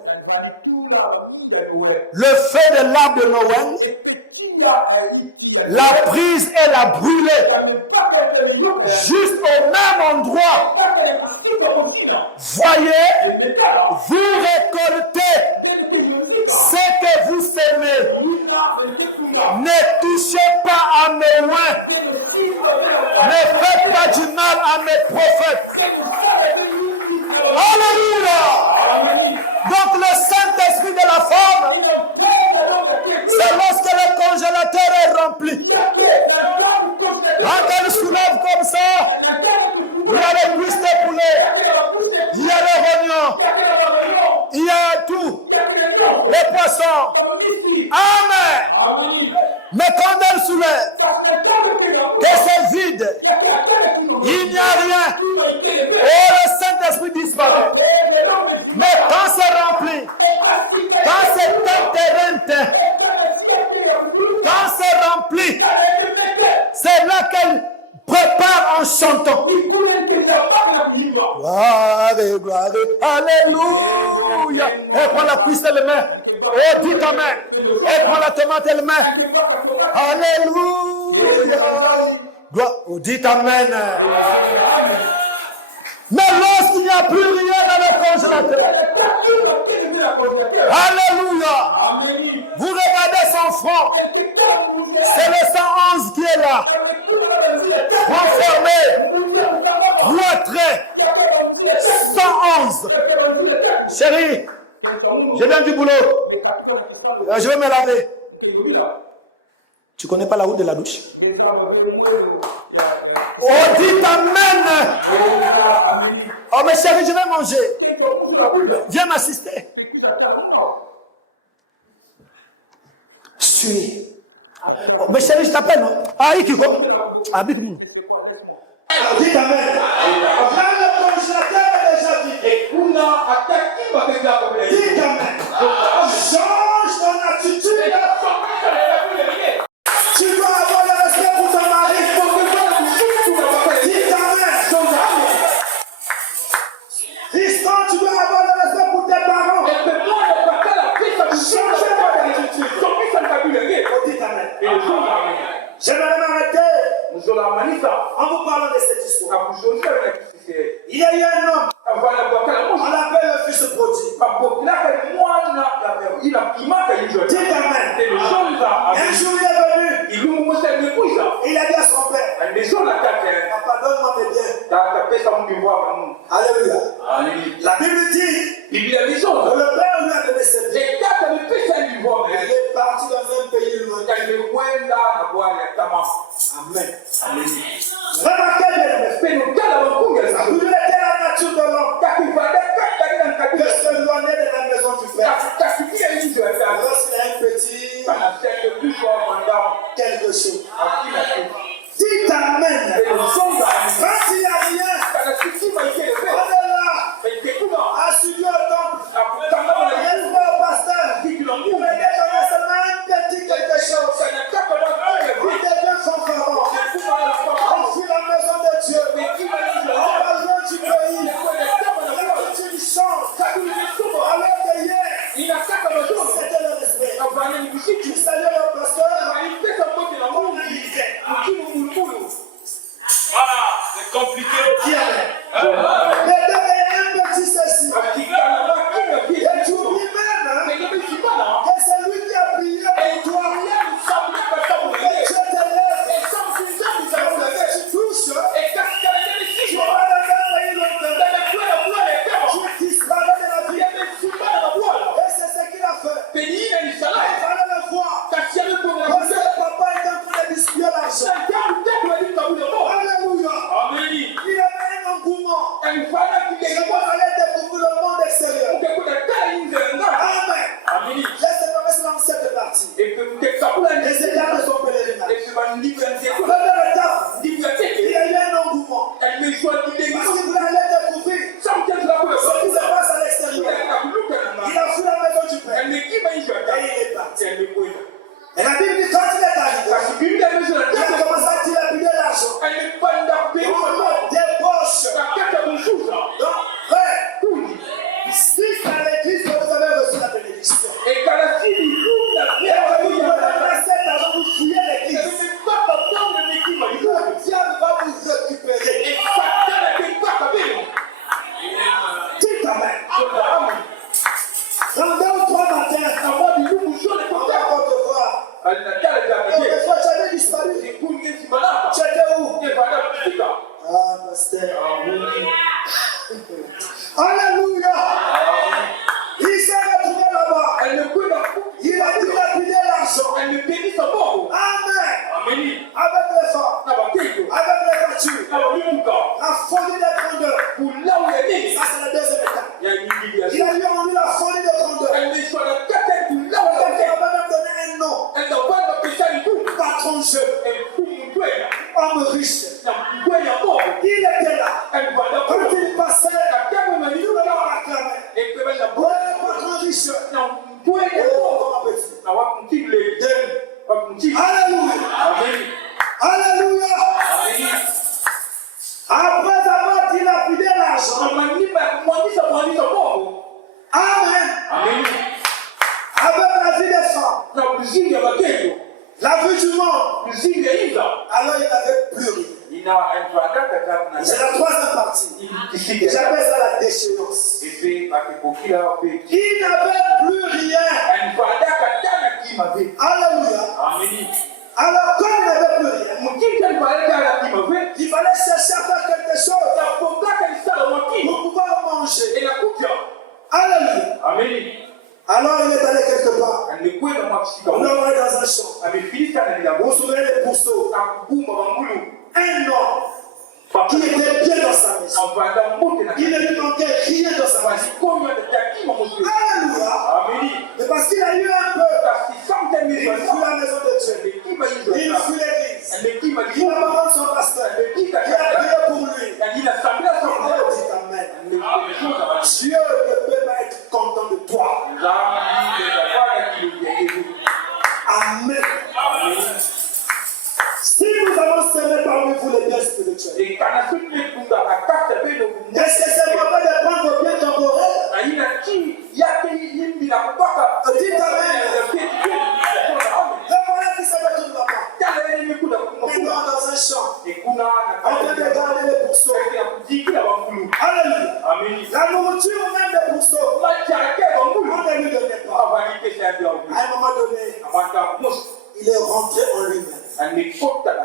Le feu de l'arbre de Noël l'a prise et l'a brûlée juste au même endroit. Voyez, vous récoltez ce que vous semez. Ne touchez pas à mes oins. Ne faites pas du mal à mes prophètes. Alléluia. Donc le Saint-Esprit de la femme, c'est lorsque le congélateur est rempli. Quand elle soulève comme ça, il y a les cuisses de poulet, il y a les rognons, il y a tout, les poissons. Amen. Mais quand elle soulève, que c'est vide, il n'y a rien. Oh, le Saint-Esprit disparaît. Mais quand c'est rempli, quand c'est terrain, quand c'est rempli, c'est là qu'elle prépare en chantant. Gloire, gloire. Alléluia. Et prends la cuisse elle main. Oh, dis ta main. Et prends la tomate elle main. Alléluia. Gloire. Oh, dis ta main. Mais lorsqu'il n'y a plus rien dans le congélateur. Alléluia. Vous regardez son front. C'est le 111 qui est là. Renfermé. Cloîtré. 111. Chérie, je viens du boulot. Je vais me laver. Tu connais pas la route de la douche? Oh, dis t'amène. Oh, mais chérie, je vais manger. Viens m'assister. Suis. Oh, mais chérie, je t'appelle, non? Ah, Ikiko. Ah, Bikmou. Dis t'amène. Le congélateur est déjà vide. Dis t'amène. Change ton attitude. Tu dois avoir le respect pour ton mari. Dis t'amène. Tristan, tu dois avoir le respect pour tes parents. Change ton attitude. Dis t'amène. J'aimerais m'arrêter en vous parlant de cette histoire. Il y a eu un homme, on l'appelle le fils prodigue. Dis t'amène. Un jour il est venu, il a dit à son père, papa donne-moi mes biens. Alléluia. La Bible dit que le père lui a donné ses biens. Il est parti dans un pays loin. Amen. Remarquez bien, vous êtes la nature de l'homme de s'éloigner de la maison du Père. Lorsqu'il a un petit quelque chose. Dis t'amène. Quand il n'y a rien, on est là. Assis au temple. Reste au pasteur. Il me dit seulement un petit quelque chose. Il devient son parent. On fuit la maison de Dieu. On va loin du pays. La coutume change. Alors que hier, c'était le respect. Tu salues le pasteur. On a l'idée. Voilà, c'est compliqué. Mais devait un petit ceci. Et tu oublies même que c'est lui qui a prié pour toi. Et tu te lèves. Et tu touches. Tu vas dans un pays longtemps. Tu disparais de la vie. Et c'est ce qu'il a fait. Il fallait le voir. Parce que papa est en train de distribuer l'argent. Alléluia. Il avait un engouement. Je vais aller découvrir le monde extérieur. Amen. Laissez-moi rester dans cette partie. Les étapes de son pèlerinage. Première étape, il y a eu un engouement. Parce qu'il voulait aller découvrir ce qui se passe à l'extérieur. Il a fui la maison du Père. Et il est parti. Et la Bible dit quand il est arrivé, il a commencé à dilapider l'argent. On débauche. Donc, frère, si à l'église que vous avez reçu la bénédiction, et que vous donnez cet argent, vous fouillez l'église. Le diable va vous récupérer. Dis ta main. Dans 2 ou 3 matins, on va recevoir. Des fois, j'avais disparu. Tu étais où? Ah, pasteur. Alléluia. Il s'est retrouvé là-bas. Il a dilapidé l'argent. Amen. Avec les femmes. Avec les voitures. La folie des grandeurs. Ça, c'est la deuxième étape. Il a eu en lui la folie des grandeurs. Il a même donné un nom. Patron jeu. Homme riche. Il était là. Quand il passait, il me acclamait. Ouais, patron riche. Oh, petit. Alléluia. Alléluia. Après avoir dilapidé l'argent, partie. J'appelle ça la déchéance. Il n'avait plus rien. Alléluia. Alors, comme il n'avait plus rien, il fallait chercher à faire quelque chose pour pouvoir manger. Alléluia. Alors, il est allé quelque part. On est allé dans un champ. Vous vous souvenez des pourceaux? Un homme qui était bien dans sa maison. Il ne lui manquait rien dans sa maison. Alléluia. Mais parce qu'il a eu un peu, il fut la maison de Dieu. Il fut l'église. Il a parlé son pasteur. Il a prié pour lui. Il a dit Amen. Dieu ne peut pas être content de toi. Amen. Si nous avons semé parmi vous les biens spirituels, est-ce que c'est pas de prendre vos biens temporels? Dites Amen. Le voilà qui se retourne là-bas. Maintenant dans un champ, en train de garder les pourceaux. Alléluia. La nourriture même des pourceaux, on ne lui donnait pas. À un moment donné, il est rentré en lui-même.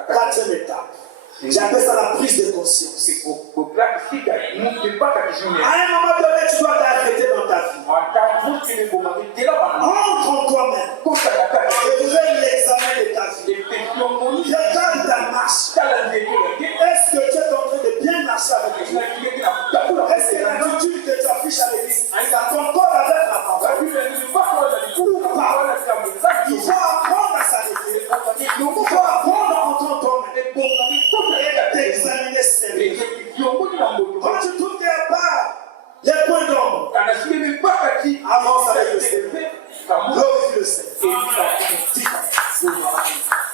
Quatrième étape. J'appelle ça la prise de conscience. À un moment donné, tu dois t'arrêter dans ta vie. Entre en toi-même. Et fais l'examen de ta vie. Regarde ta marche. Est-ce que tu es en train de bien marcher avec Dieu? Est-ce que l'attitude que tu affiches à l'église, ça concorde avec la parole? Ou pas? Il faut apprendre à s'arrêter. Il faut apprendre à entrer en toi-même. Et t'examiner sérieusement. Quand tu trouves qu'il n'y a pas les points d'ombre, avance avec le Seigneur. Glorifie le Seigneur.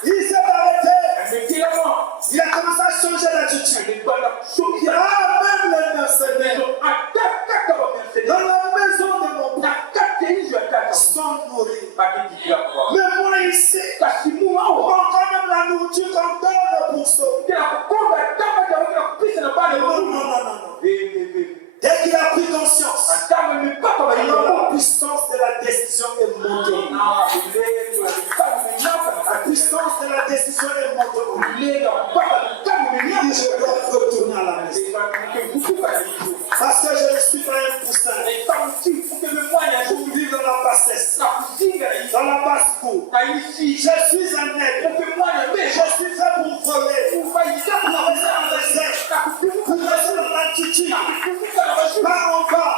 Il s'est arrêté. Il a commencé à changer d'attitude. Il a même les mercenaires dans la maison de mon père sont nourris. Mais moi ici, encore même la nourriture qu'on donne au pourceau. Non. Dès qu'il a pris conscience, la puissance de la décision est montée. La puissance de la décision est montée. Il dit, je dois retourner à la maison. Parce que je ne suis pas un poussin. Pour vivre dans la bassesse, dans la basse-cour. Je suis un nègre. Je suis fait pour voler, pour rester dans l'attitude. Pas encore.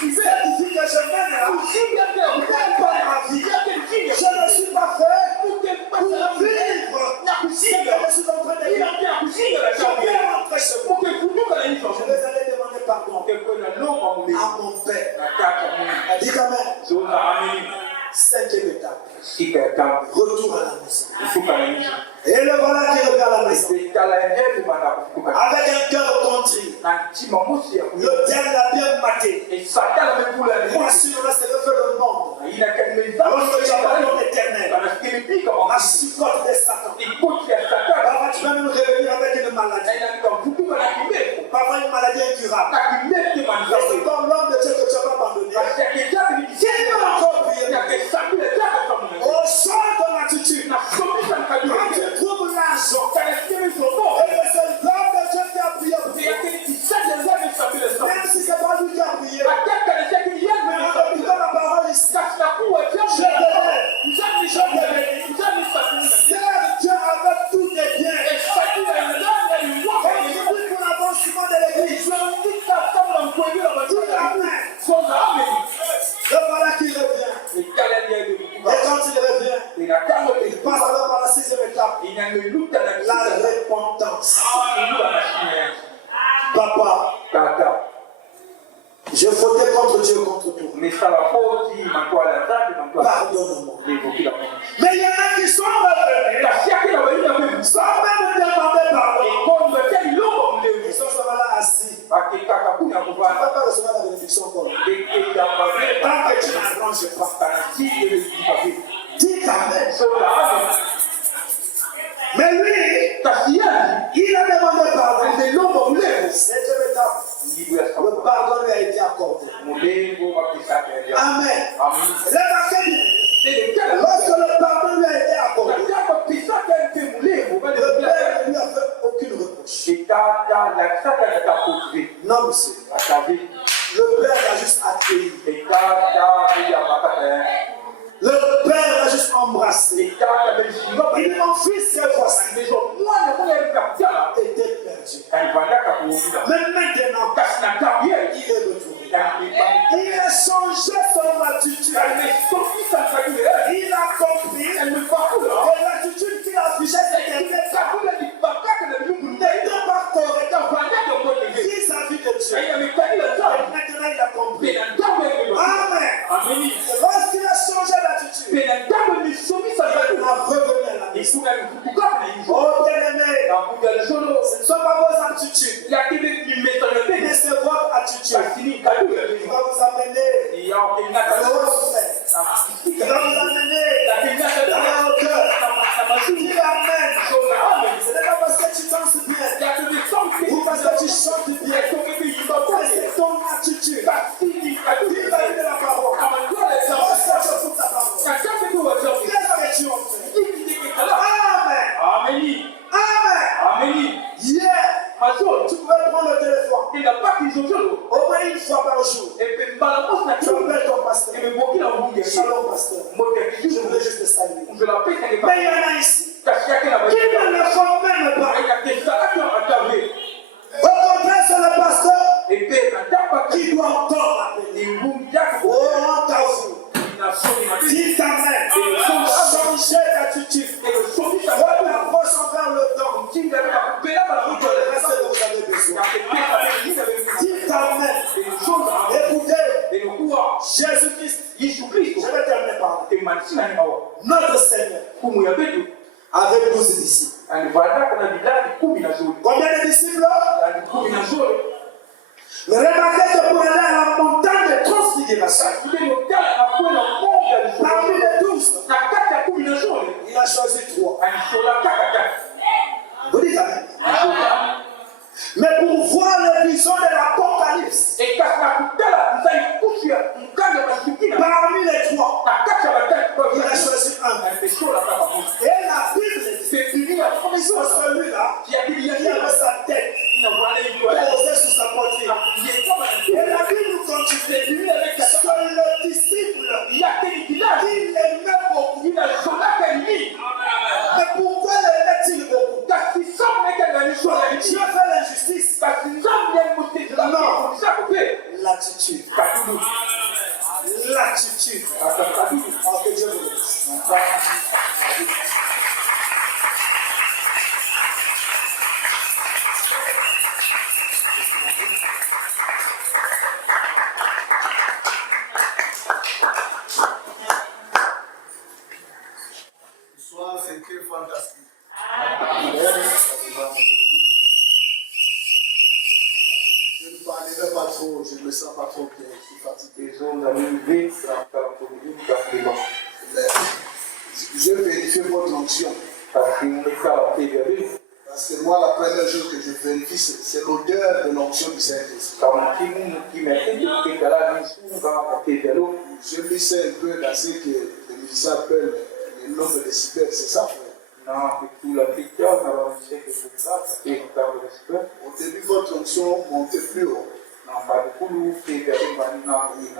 Cette vie que je mène là, n'aime pas ma vie. Je ne suis pas fait pour vivre ce que je suis en train de vivre. Je vais rentrer chez moi. Je vais aller demander pardon à mon père. Dis quand même. Cinquième étape. Retour à la maison. Et le voilà qui revient à la maison. Avec un cœur contrit. Le diable l'a bien maté. Moi, si le reste fait le monde. Lorsque tu as ton éternel, la chicote de Satan. Parfois, tu vas même revenir avec une maladie. Parfois, une maladie incurable. Et c'est comme l'homme de Dieu que tu vas abandonner. Qui va encore prier? Au champ de ton attitude. Quand tu trouves l'argent, et que c'est l'homme de Dieu qui a prié pour toi. Même si c'est pas lui qui a prié. Mais en appliquant la parole ici, je te bénis. Serve Dieu avec tous tes biens. Contribue pour l'avancement de l'église. Amen. Le voilà qui revient. Et quand il revient, il passe alors par la sixième étape. La repentance. Papa, je fautais contre Dieu, contre toi. Pardonne-moi. Mais il y en a qui sont revenus sans même demander pardon. Ils sont là assis. Tu ne vas pas recevoir la bénédiction encore. Tant que tu n'arranges pas. Dis Amen. Mais lui, Il a demandé pardon. Le pardon lui a été accordé. Amen. Lorsque le pardon lui a été accordé, le Père ne lui a fait aucune reproche. Non, monsieur. Le Père l'a juste accueilli. Le Père l'a juste embrassé. Il dit, mon fils, cette fois-ci, était perdu. Mais maintenant, il est retrouvé. Il a changé son attitude. Il a compris que l'attitude qu'il affichait, c'était n'était pas correcte vis-à-vis de Dieu. Maintenant, il a compris. Amen. Lorsqu'il a changé d'attitude, il a revenu à la maison. Oh bien-aimé, ce ne sont pas vos attitudes, mais c'est votre attitude qui va vous amener à le respect, qui va vous amener à la hauteur. Dis amen. Ce n'est pas parce que tu danses bien ou parce que tu chantes bien, c'est ton attitude vis-à-vis de la parole. Lorsque tu écoutes la parole, qu'est-ce que tu en fais? Amen. Amen. Hier, tu pouvais prendre le téléphone au moins une fois par jour. Tu appelles ton pasteur. Shalom pasteur. Je voulais juste te saluer. Mais il y en a ici qui ne le font même pas. Au contraire, c'est le pasteur qui doit encore appeler. Oh, honte à vous. Dis amen. Changer d'attitude. Votre approche envers le don. Vous devez rester où vous avez besoin. Dis amen. Écoutez, Jésus-Christ, je vais terminer par là. Notre Seigneur avec 12 disciples. Combien de disciples? Mais remarquez que pour aller à la montagne de transfiguration, parmi les 12, il a choisi 3. Vous dites amen. Mais pour voir les visions de l'Apocalypse, parmi les 3, il a choisi un. Et la Bible dit, sur celui-là, qui avait sa tête posée sur sa poitrine. Et la Bible continue que le disciple, il aimait beaucoup. Mais pourquoi l'aimait-il beaucoup? Dieu fait l'injustice. Non. L'attitude. L'attitude. Oh, que Dieu vous bénisse. Ce soir, c'était fantastique. Je ne parlerai pas trop, je ne me sens pas trop bien, je suis fatigué. Je vérifie votre onction. Parce que moi, la première chose que je vérifie, c'est l'odeur de l'onction du Saint-Esprit. Je glissais un peu dans ce que les musiciens appellent les nombres de décibels, c'est ça, frère? Au début, votre onction montait plus haut.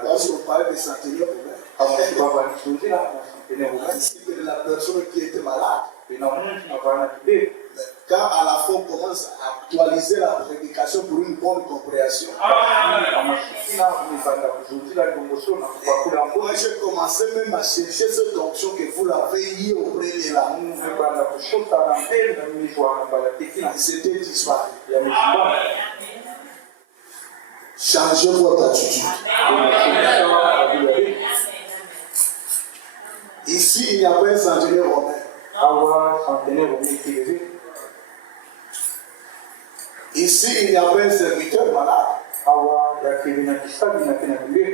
Lorsqu'on parlait des centenaires, ainsi que de la personne qui était malade. Quand à la fin on commence à actualiser la prédication pour une bonne compréhension, moi j'ai commencé même à chercher cette onction que vous l'avez liée au premier là. C'était disparu. Changez votre attitude. Ici, il n'y a pas un centenaire romain. Ici, il n'y a pas un serviteur malade.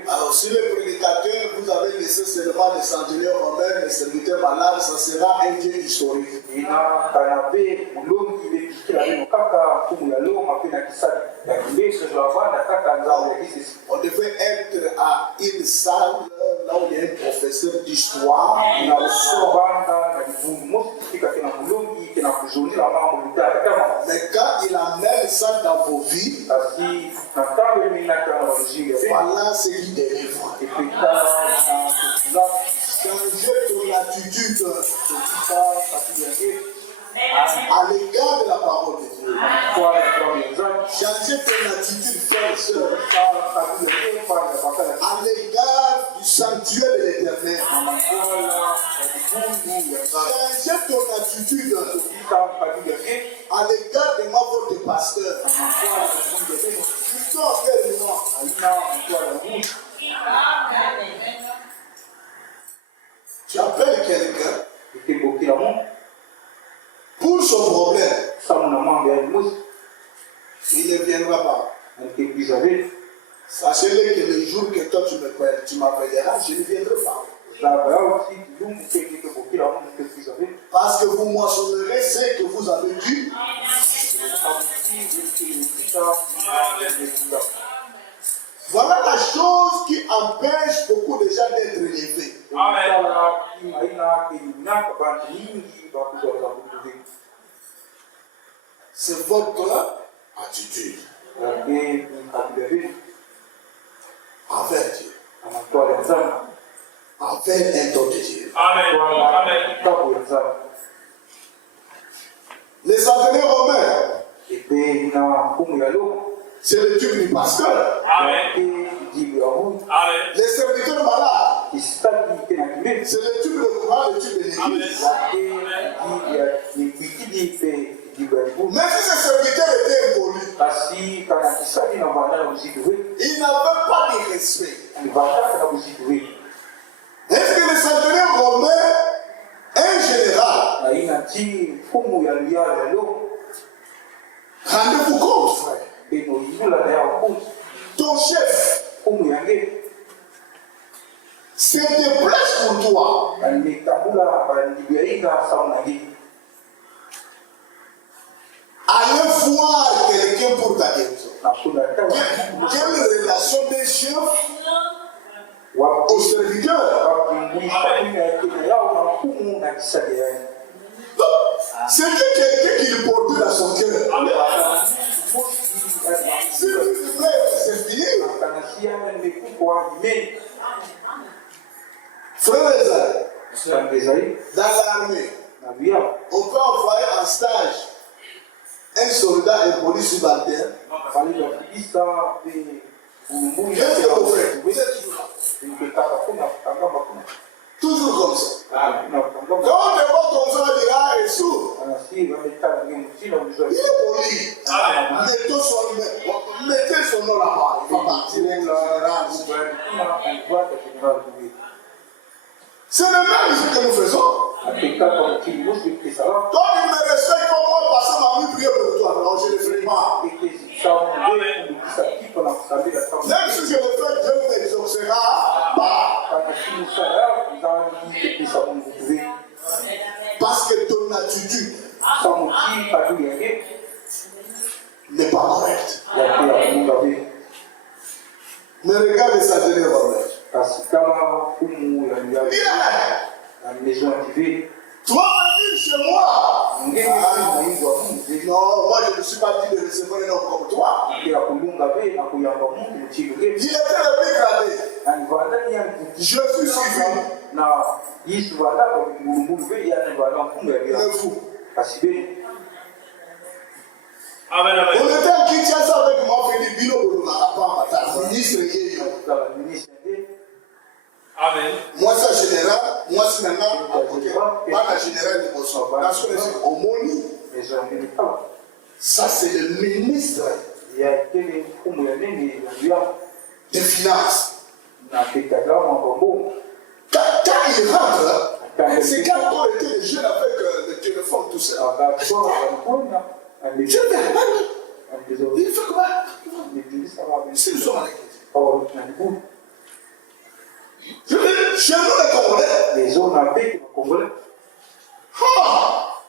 Alors, si les prédicateurs, vous avez laissé seulement les centenaires romains, les serviteurs malades, ça sera un Dieu historique. On devait être à une salle là où il y a un professeur d'histoire. Mais quand il amène ça dans vos vies, voilà ce qui délivre. Changer ton attitude à l'égard de la parole de Dieu. Changer ton attitude, frère et soeur, à l'égard du sanctuaire de l'Éternel. Changer ton attitude à l'égard de moi, votre pasteur. Plutôt appelle moi. Tu appelles quelqu'un pour son problème, il ne viendra pas. Sachez-le que le jour que toi tu m'appelleras, je ne viendrai pas. Parce que vous moissonnerez ce que vous avez dû. Voilà la chose qui empêche beaucoup de gens d'être élevés. C'est votre attitude avec Dieu, avec un don de Dieu. Les centenaires romains, c'est le tube du pasteur. Les serviteurs malades, c'est le tube de courant, le tube de l'église. Même si ces serviteurs étaient impolis, ils n'avaient pas de respect. Est-ce que les centenaires romains, un général, rendez-vous compte, frère, ton chef se déplace pour toi. Allez voir quelqu'un pour ta guérison. Quelle relation des chefs au serviteur? C'était quelqu'un qui le portait dans son cœur. S'il vous plaît, c'est fini. Frères et sœurs, dans l'armée, on peut envoyer en stage un soldat impoli subalterne. Qu'est-ce que vous faites? Vous êtes toujours comme ça. Quand on te voit comme ça, on dira, et sourd. Il est poli. Mettez son nom là-bas. Il va partir avec le général. C'est le même que nous faisons. Toi, tu me respectes comme moi, passer ma vie prier pour toi. Non, je ne le ferai pas. Même si je le fais, Dieu me exaucera pas. Parce que ton attitude n'est pas correcte. Mais regarde les centenaires romains. Toi, venir chez moi. Non, moi je ne me suis pas dit de recevoir un homme comme toi. Il était le plus gradé. Je suis suivi. On était à Kinshasa avec moi, Philippe Bilo, ministre Yéyo. Amen. Moi, c'est général, moi, c'est maintenant, pas la générale de Bosson. Parce que c'est Omoni. Ça, c'est le ministre des Finances. Quand il rentre, c'est quand on était les jeunes avec le téléphone, tout ça. Je vais Il fait comment? Si nous sommes à l'église. Je dis, chez nous les Congolais. Les zones avec les Congolais. Ah!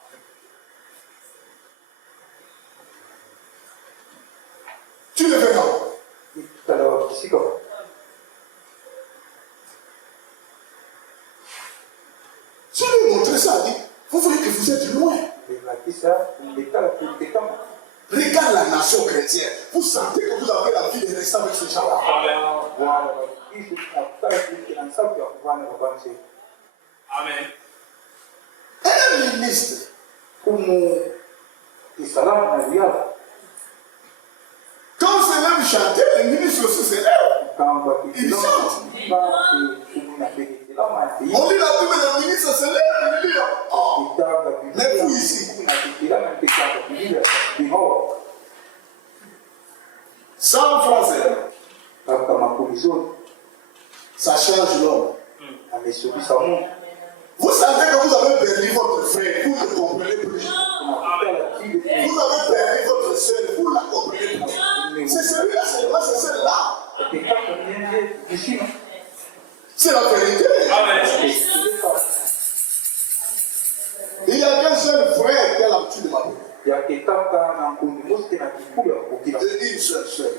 Tu le fais comment? Tout à l'heure, ici, comme. Si lui montrer ça, dit, vous voulez que vous êtes loin. Regarde la nation chrétienne. Vous sentez que vous avez la vie de rester avec ces gens-là. Amen. Un ministre, quand c'est même chanter, le ministre aussi s'élève. Il chante. On lit la Bible, le ministre s'élève, il dit, oh, mais vous ici, sans français, ça change l'homme. Vous savez que vous avez perdu votre frère, vous ne comprenez plus. Vous avez perdu votre soeur, vous ne la comprenez plus. C'est celui-là seulement, c'est celle-là. C'est la vérité. Amen. Il y a qu'un seul frère qui a l'habitude de m'appeler. Et une seule sœur.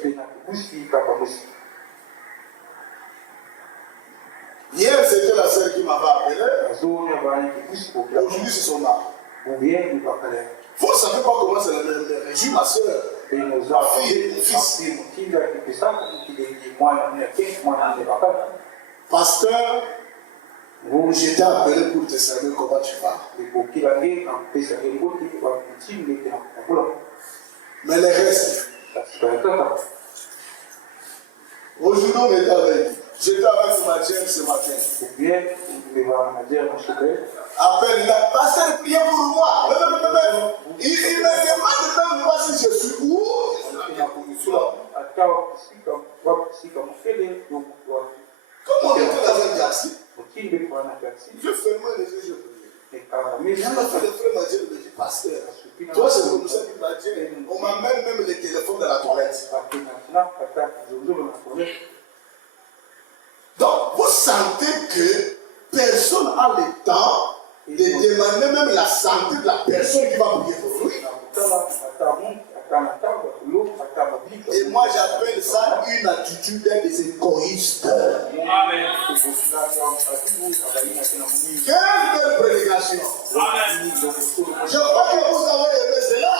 Hier, c'était la sœur qui m'avait appelé. Aujourd'hui, c'est son mari. Vous ne savez pas comment c'est le régime, ma sœur. Ma fille et mon fils. Pasteur, j'étais appelé pour te savoir comment tu vas. Mais le reste, aujourd'hui, on était avec. J'étais avec ma Dieu ce matin. Appelle-la. Pasteur, priez pour moi. Il me demande même pas si je suis où. Comment on était dans un taxi? Je fermais les yeux, je priais. Il y a un frère m'a dit, il me dit, pasteur, toi c'est comme ça qu'il m'a dit, on m'amène même les téléphones dans la toilette. Donc, vous sentez que personne n'a le temps de demander même la santé de la personne qui va prier pour lui. Et moi, j'appelle ça une attitude des égoïstes. Amen. Quelle belle prédication! Je crois que vous avez aimé cela.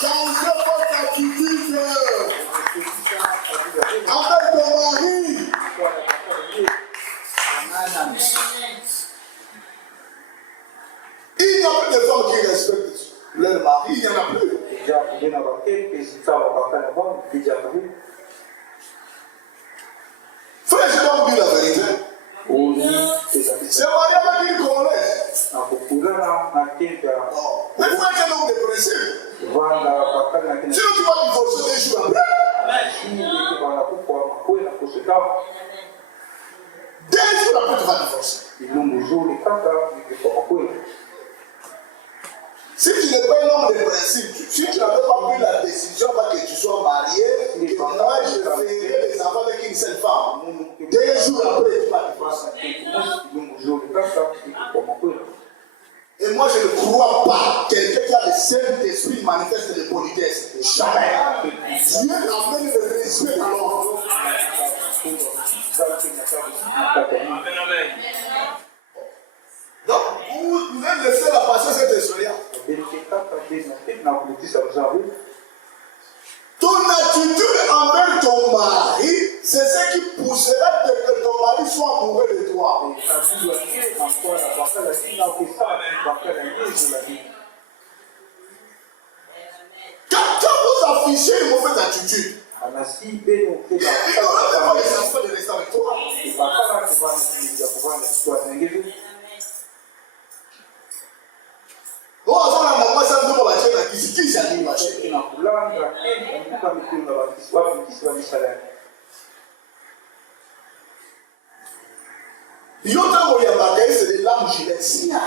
Changez votre attitude avec ton mari. Il n'y a plus de femmes qui respectent leur mari, il n'y en a plus. Frère, je dois vous dire la vérité. C'est marié avec une Congolaise. Mais frère, quel homme de principe. Sinon, tu vas divorcer 2 jours après. 2 jours après, tu vas divorcer. Si tu n'es pas un homme de principe, si tu n'avais pas pris la décision que tu sois marié, que moi je ferai les enfants avec une seule femme, 2 jours après, tu vas divorcer. Et moi, je ne crois pas quelqu'un qui a le Saint-Esprit manifeste de politesse. Jamais. Dieu amène le respect à l'homme. Donc, vous êtes laissé la passer cette histoire. Ton attitude envers ton mari, c'est ce qui poussera que ton mari soit amoureux de toi. Quand vous affichez une mauvaise attitude, il n'aura même pas les enfants de rester avec toi. Yotango ya bakaye c'est de l'âme gilesia.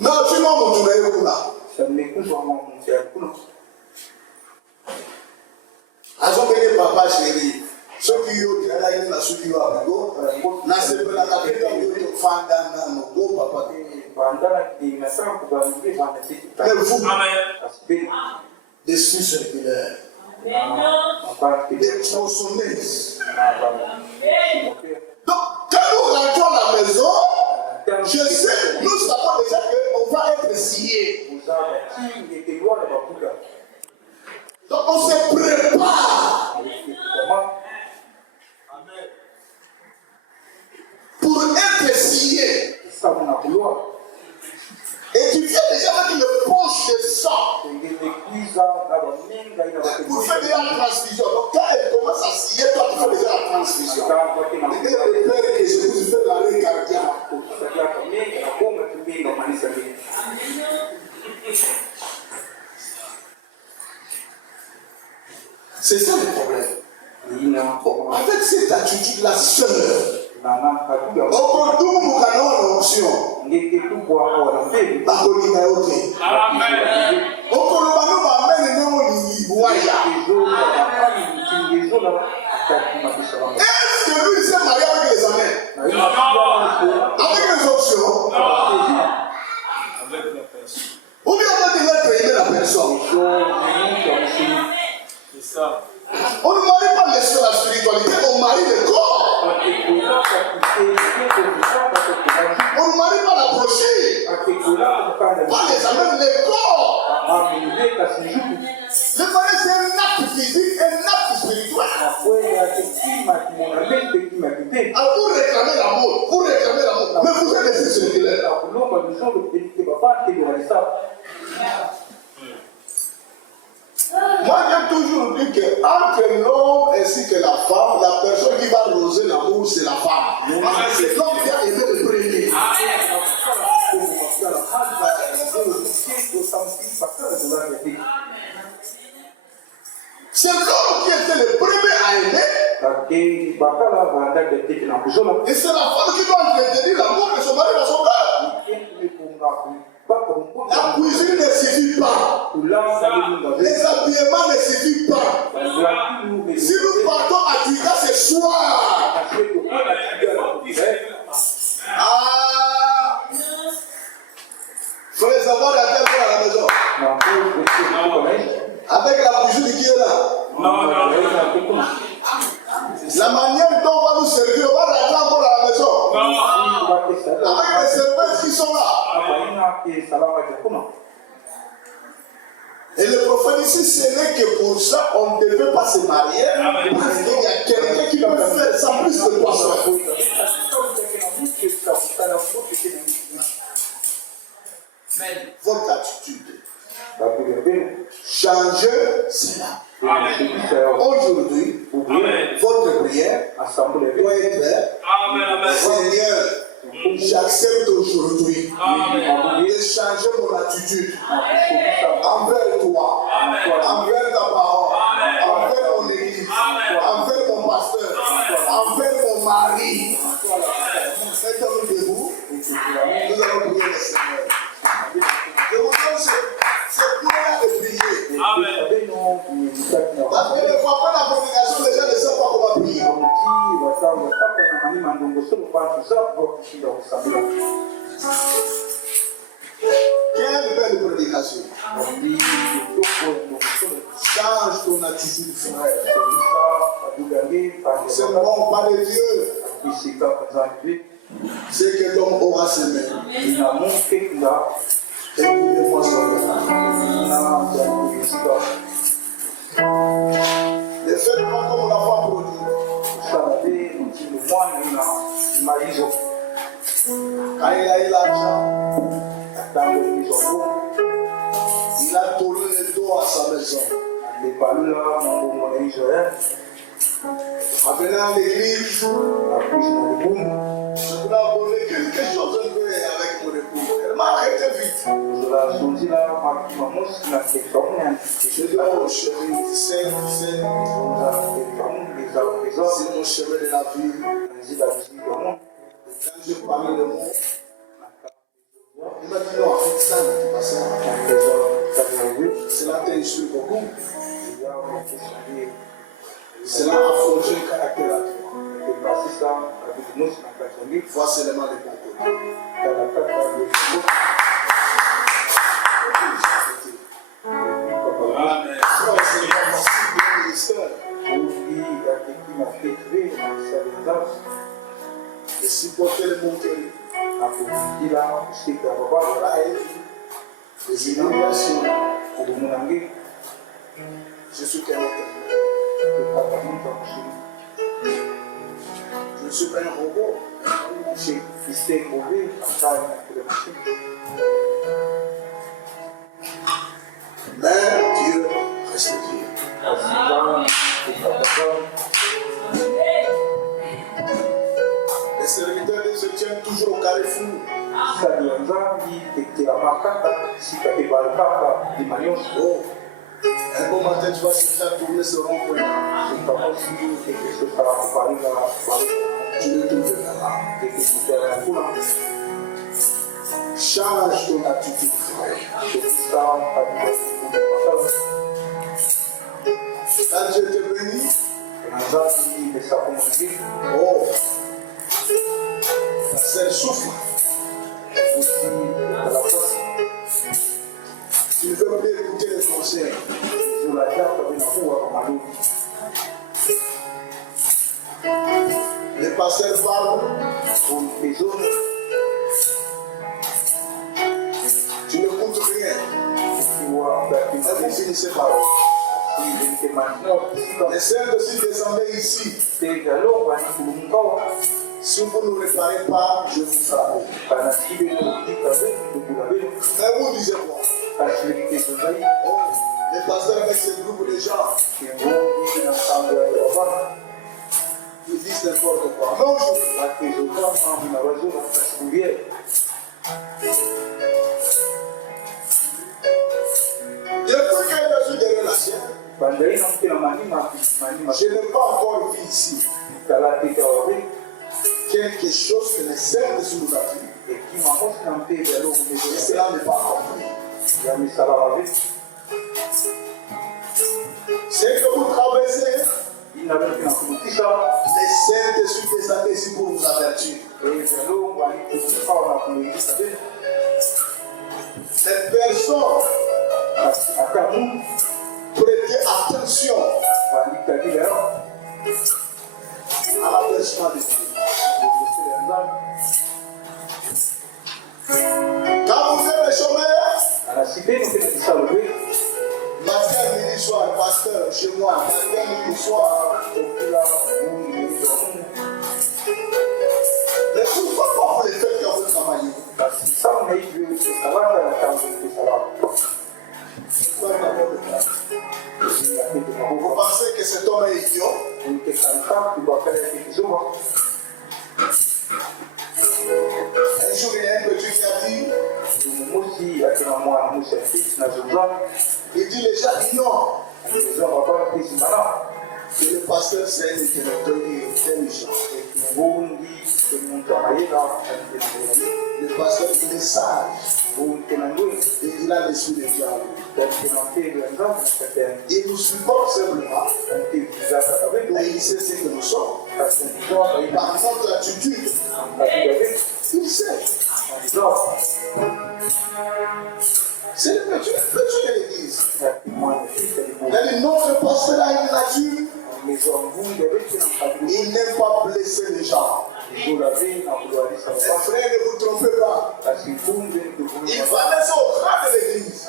Non, tu m'as montré là. Azobeke papa chéri. Ceux qui ont dit là, il y a ceux qui ont avec eux. Là, c'est pour la capitale, il y a des fans dans nos papa. Mais vous, des suites circulaires, des tronçonneuses. Donc, quand nous rentrons à la maison, je sais, nous savons déjà qu'on va être sciés. Donc, on se prépare pour être scié. Et tu viens déjà avec une poche de sang pour faire déjà la transfusion. Donc, quand elle commence à scier, toi, tu fais déjà la transfusion. Et le père que je vous fais l'arrêt cardiaque. C'est ça le problème. Avec cette attitude-là, sœur, on peut tout nous canon en option. On peut est-ce que lui s'est marié avec les amens? Avec les options? Ou bien on va déjà traîner la personne? On ne marie pas la spiritualité, on marie le corps. On ne marie pas la brochure. Pas les amens, le corps. Le mariage, c'est un acte physique, un acte spirituel. Alors vous réclamez l'amour, mais vous êtes des circulaires. Moi, j'ai toujours dit qu'entre l'homme ainsi que la femme, la personne qui va arroser l'amour, c'est la femme. C'est l'homme qui a aimé le premier. C'est l'homme qui était le premier à aimer. Et c'est la femme qui doit entretenir l'amour de son mari dans son cœur. La cuisine ne suffit pas. Les habillements ne suffisent pas. Si nous partons à Tuga ce soir, il faut les avoir à la maison. Avec la bougie qui est là. La manière dont on va nous servir, on va rentrer encore à la maison. Avec les serveurs qui sont là. Et le prophète ici, ce n'est que pour ça on ne devait pas se marier. Parce qu'il y a quelqu'un qui peut faire ça plus que toi. Votre attitude. Changez cela. Aujourd'hui, votre prière doit être Seigneur, j'accepte aujourd'hui de changer mon attitude envers toi, envers ta parole, envers mon église, envers mon pasteur, envers mon mari. Mettons-nous debout, nous allons prier le Seigneur. Je vous donne cette prière de prier. La première fois, après la prédication, les gens ne savent pas comment prier. Quelle belle prédication. Change ton attitude, frère. C'est bon, pas de Dieu. C'est que l'homme aura semé. Et pour les fois sortira. Ne faites pas comme la femme produit. Quand il a eu l'argent, il a tourné le dos à sa maison. En venant à l'église, je voulais abonner quelque chose avec mon époux. Elle m'a arrêté vite. Je dis, oh chérie, c'est mon chemin de la vie. Quand je parlais le mot, il m'a dit non, avec ça, cela t'a instruit beaucoup. Cela a forgé le caractère à toi. Vois seulement les bons côtés. Amen. C'est pas facile de ministère. De supporter le bon cœur. Les inondations. Je suis qu'un être. Je ne suis pas un robot. Mais Dieu reste Dieu. Les serviteurs de Dieu tiennent toujours au carrefour. Oh, un bon matin, tu vas se faire tourner ce rond-point. Tu le tournes là. Change ton attitude, frère. Quand Dieu te bénit, oh, la scène souffle. Tu ne veux plus écouter les conseils. Les pasteurs parlent. Tu n'écoutes rien. Et vous finissez par eux. Les sœurs aussi descendaient ici. Si vous ne réparez pas, je vous frappe. Mais vous disiez quoi? Oh, les pasteurs avec ce groupe de gens, ils disent n'importe quoi. Non, depuis qu'il a su derrière la sienne, je n'ai pas encore vu ici quelque chose que les sœurs de nous a dit. Et cela n'est pas compris. C'est que vous traversez. Les saints sont descendus ici pour vous avertir. Cette personne, prêtez attention à la personne de Dieu. Quand vous êtes le chômeur, matin, midi, soir, pasteur, chez moi, matin, midi, soir, mais pourquoi pas vous les faites quand vous travaillez? Vous pensez que cet homme est idiot? Un jour, il y a un petit qui a dit, il dit les gens ignorent que le pasteur c'est un intelligent. Le pasteur il est sage. Et il a l'esprit de diable. Il nous supporte simplement. Et il sait ce que nous sommes. Par notre attitude, il sait. C'est le petit de l'église. Notre pasteur a une nature. Il n'aime pas blesser les gens. Les frères, ne vous trompez pas. Il va laisser au crâne de l'église.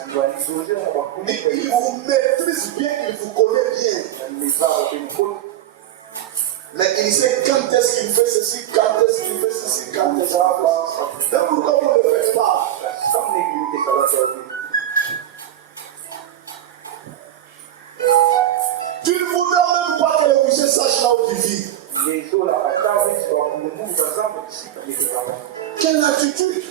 Il vous maîtrise bien, il vous connaît bien. Mais il sait quand est-ce qu'il fait ceci, quand est-ce qu'il fait ceci, quand est-ce qu'il fait ceci. Donc pourquoi vous ne le faites pas? Tu ne voudrais même pas que le boucher sache là où tu vis. Quelle attitude?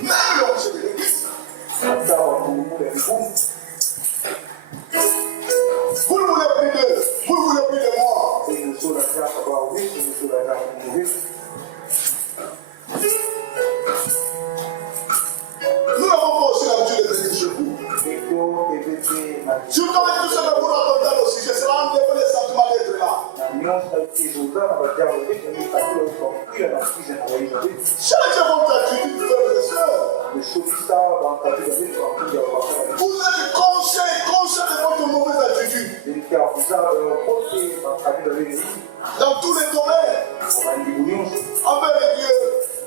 Même le rocher de l'église. Vous ne voulez plus d'eux. Vous ne voulez plus de moi. Nous n'avons pas aussi l'habitude de venir chez vous. Si vous avez tout ce que vous racontez aussi, je serai un peu le sentiment d'être là. Changez votre attitude, frères et sœurs. Vous êtes conscient de votre mauvaise attitude. Dans tous les domaines. Envers Dieu.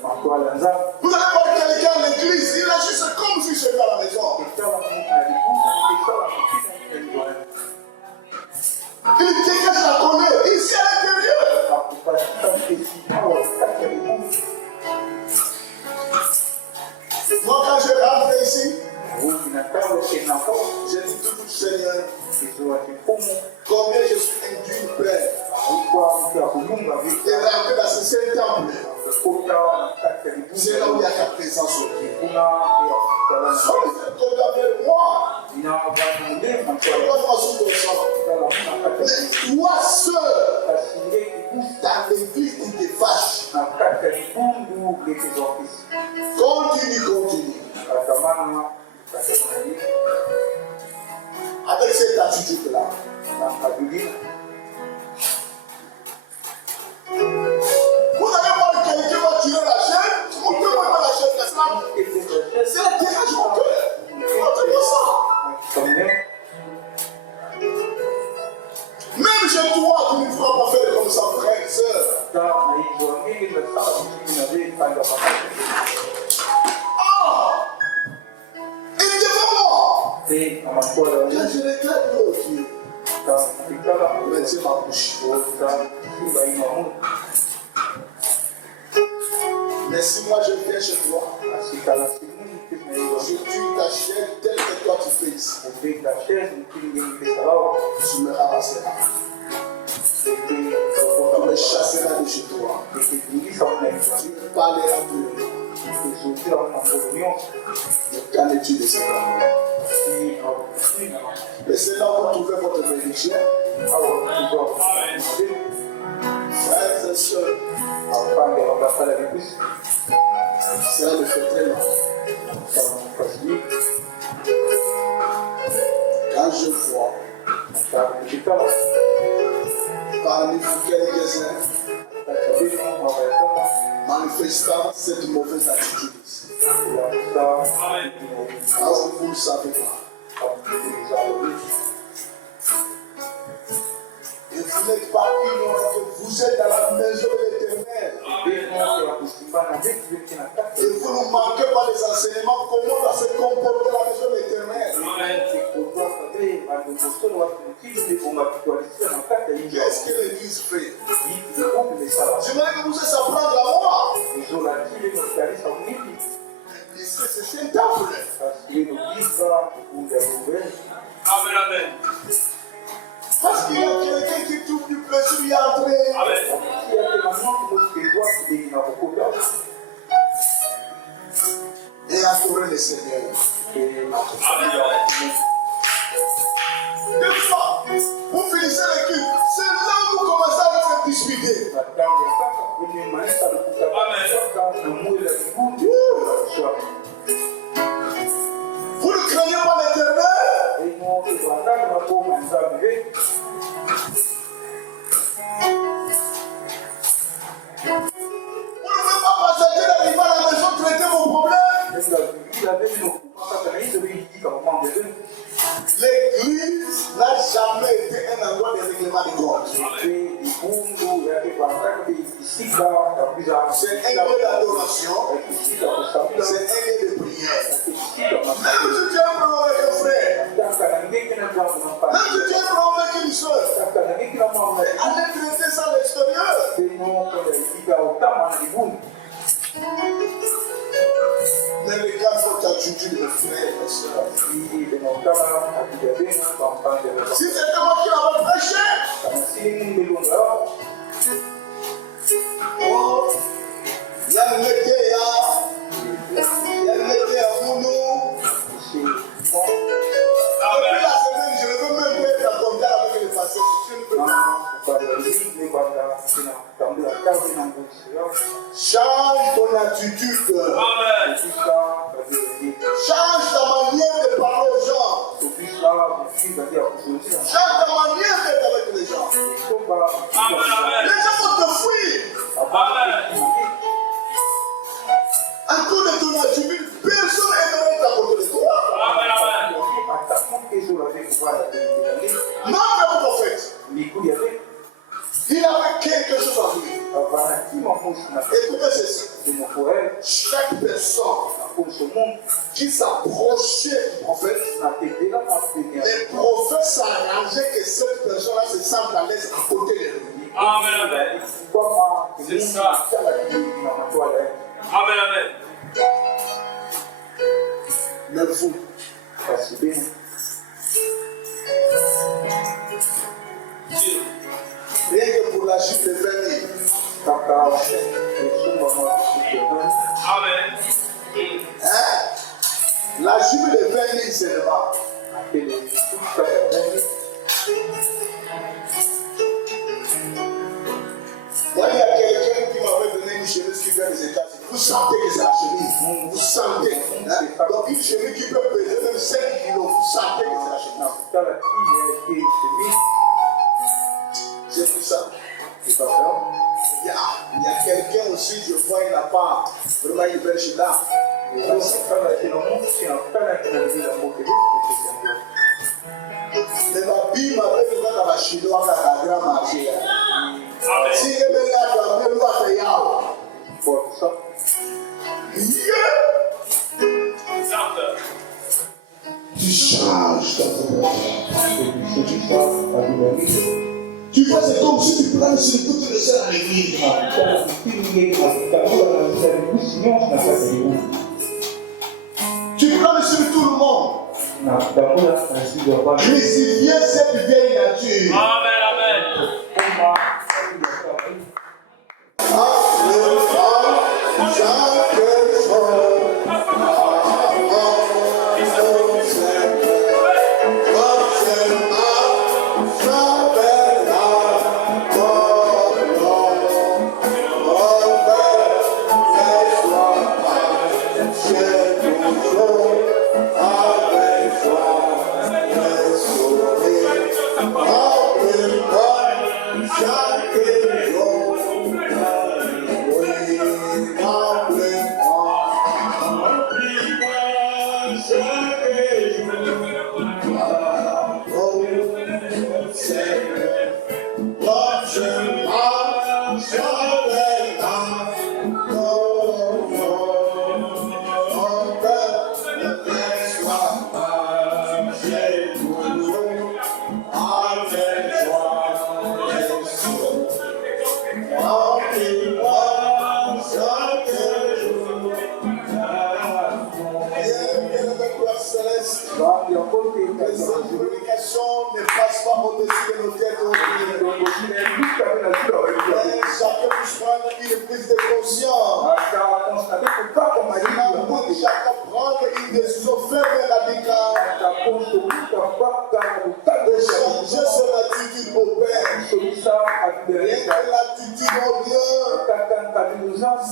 Vous allez voir quelqu'un à l'église, il agit comme si c'était à la maison. Il dégage la colère, ici à l'intérieur. Moi, quand je rentre ici, je dis toujours, Seigneur, combien je suis induit, Père, et rentrer dans ce saint temple. C'est là où il y a ta présence au Dieu. Vous êtes condamné avec moi. Regarde-moi sous ton sang. Toi seul, dans l'église, tu te fâches. Continue. Avec cette attitude-là. Vous allez voir quelqu'un qui va tirer la chaîne. Mon cœur va la chaîne. C'est le dégage mon cœur. Entendez ça. Même chez toi, tu ne pourras pas faire comme ça, frère et sœur. Il est devant moi. Quand je regarde mon Dieu, Dieu ma bouche. Mais si moi je viens chez toi, je tue ta chair telle que toi tu fais ici. Tu me ramasseras. Tu me chasseras de chez toi. Tu me parleras de qu'en es-tu de cela? Mais c'est là où vous trouvez votre bénédiction. Frères et sœurs, cela me fait très mal. Quand je vois parmi vous quelques-uns manifestant cette mauvaise attitude, parce que vous ne savez pas. Et vous n'êtes pas ignorant que vous êtes dans la maison de l'Éternel. Et vous ne manquez pas des enseignements, comment doit se comporter la maison de l'Éternel. Qu'est-ce que l'Église fait? J'aimerais que vous puissiez s'apprendre à moi. Puisque c'est un temple. Amen. Parce qu'il y a quelqu'un qui trouve du plaisir à y entrer. Et adorer le Seigneur. Des fois, vous finissez l'équipe. C'est là où vous commencez à être disputé. Vous ne craignez pas l'Éternel? Vous ne pouvez pas passer d'arriver à la maison traiter vos problèmes. L'église n'a jamais été un endroit de règlement de compte. C'est un lieu d'adoration. C'est un lieu de prière. Même si tu es un problème avec un frère, même si tu es un problème avec une soeur, allez traiter ça à l'extérieur. Ne regarde pas ta attitude de frère et soeur. Si c'était moi qui l'avais prêché, attitude. Amen. Change ta manière de parler aux gens. Change ta manière d'être avec les gens. Amen. Amen. Les gens vont te fuir. Amen. À cause de ton attitude, personne n'aimerait être à côté de toi. Amen. Amen. Notre prophète, il avait quelque chose à dire. Écoutez ceci. Chaque personne qui s'approchait du prophète, les prophètes s'arrangeaient que cette personne-là se sente à l'aise à côté de lui. Amen. Amen. C'est ça. Amen. Amen. Mais vous, rien que pour la chute de 20 000, Amen. hein? La chute de 20 000 seulement. Moi, il y a quelqu'un qui m'avait donné une chemise qui vient des États-Unis. Vous sentez que c'est la chemise. Vous sentez. Hein? Donc, une chemise qui peut peser même 5 kilos. Vous sentez que c'est la chemise. J'ai vu ça. Il y a quelqu'un aussi, je vois, il n'a pas vraiment une belle chemise là. Mais ma Bible m'avait dit que la chinoise a la grande marché. Si elle est là, elle doit faire yao. Tu changes ta tu vois, c'est comme si tu prends sur toutes les sœurs à l'église. Tu prends sur tout le monde. Crucifier cette vieille nature. Amen. Amen.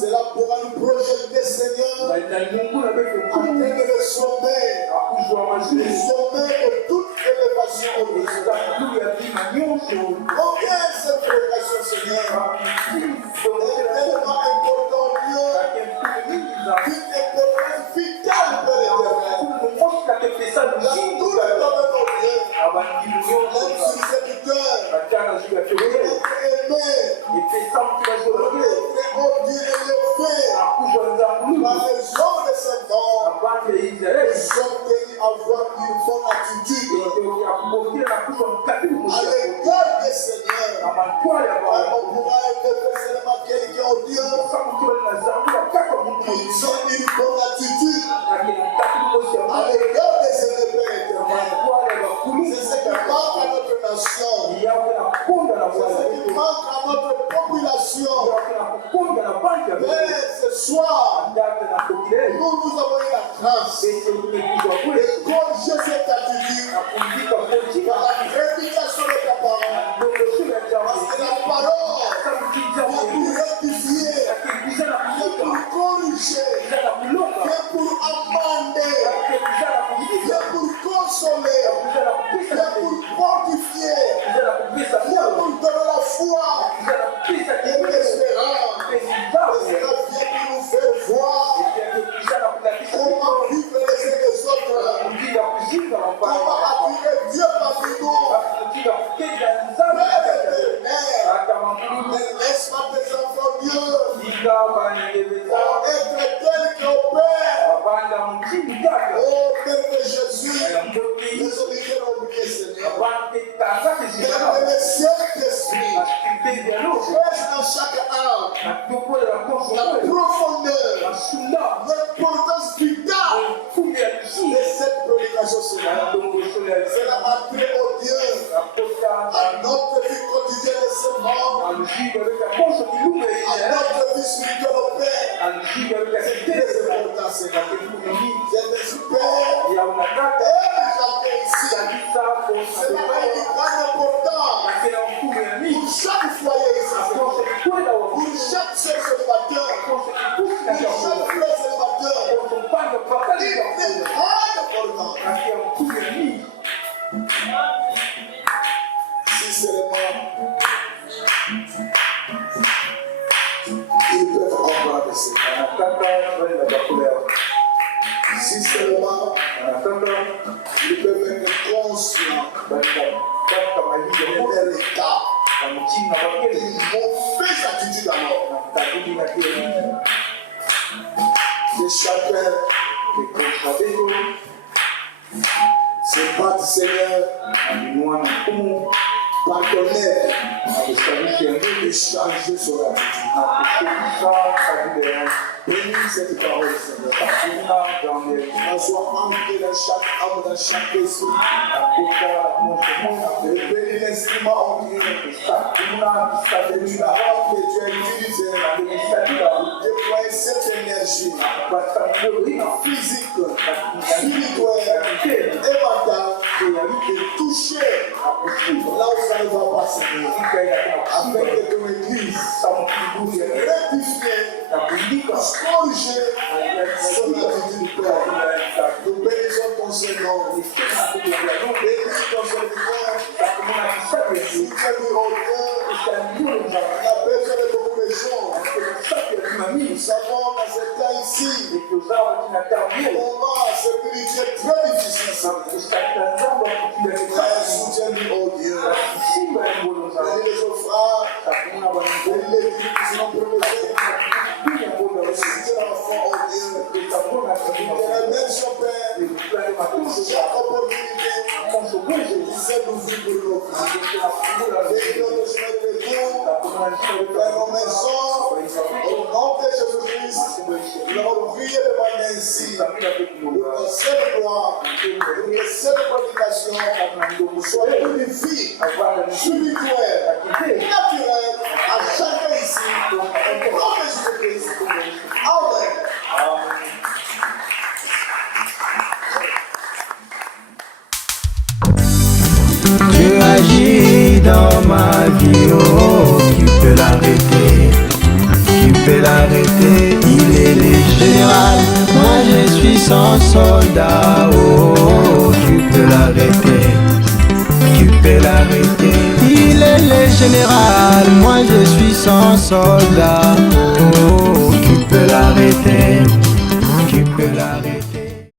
Cela pourra nous projeter, Seigneur, afin de le sommet de toute élévation au Christ. Combien cette élévation, Seigneur, est tellement importante, Dieu, d'une importance vitale pour l'éternel. Dans tous les domaines, oh Dieu, même sur cette cœur, notre aimé, oh Dieu, élevé par les hommes de ce monde, nous sommes tenus à avoir une bonne attitude à l'égard des Seigneurs. On pourra élever seulement quelqu'un, oh Dieu, qui ont une bonne attitude à l'égard des élevés éternels. C'est ce qui manque à notre nation. C'est ce qui manque à notre population. Mais ce soir, nous avons eu la grâce de corriger cette attitude par la prédication de ta parole. Parce que la parole vient nous rectifier, vient nous corriger. Anziga avec la force du loup à et notre vie spirituelle au Père. Anziga avec la C'est cité très de important, c'est la Mungu. J'étais super. Il y a une attaque. Chacun ici, Kabisa kwa c'est là une grande importance lakini mkuu ya pour mimi chaque foyer ici, akose kwenda wa pour chaque seul célibataire, akose kukusi na pour chaque chakula frère célibataire. akose mpanga pakali Il ya est très kula important. lakini mkuu ya mimi Si seulement ils peuvent comprendre cela. anataka kwenda chakula Si seulement anataka ils peuvent être conscients katika maisha de ya leur état, na mchina wa une kile mauvaise attitude alors na tabii na kile de chacun mabezo se battre, Seigneur, alinua na kumu pardonner akustawisha et mbili changer son attitude. akushukisha kabila ya Bénis cette parole, Seigneur. hakuna jambo Qu'elle soit ancrée dans chaque âme, dans chaque esprit. akuta mtu Et bénis l'instrument en Dieu. hakuna Et tu as que tu as utilisé pour déployer cette énergie physique, spirituelle et mentale et toucher là où ça ne va pas, Seigneur. Afin que ton église rectifiée, corriger son attitude, Père. Nous bénissons ton Seigneur. Bénis ton serviteur. Soutiens-lui au cœur. La personne de beaucoup de gens. Nous savons dans ce temps ici, comment servir est très difficile. Mais soutiens-lui au Dieu. Bénis les offrandes. Bénis les vies qui sont promesses. Soutiens l'enfant au Dieu. Que remercions, Père, pour chaque opportunité qui s'est ouverte pour nos vies. Bénis notre chemin de retour vers nos maisons. Au nom de Jésus-Christ, nous avons prié devant ainsi. Pour que cette gloire, pour que cette prédication soit une vie spirituelle, naturelle, à chacun ici. Au nom de Jésus-Christ. Amen. Tu agis dans ma vie, oh, qui peut l'arrêter? Qui peut l'arrêter? Il est le général, moi je suis son soldat, oh, tu peux l'arrêter? Tu peux l'arrêter? Il est le général, moi je suis son soldat, oh, tu peux l'arrêter?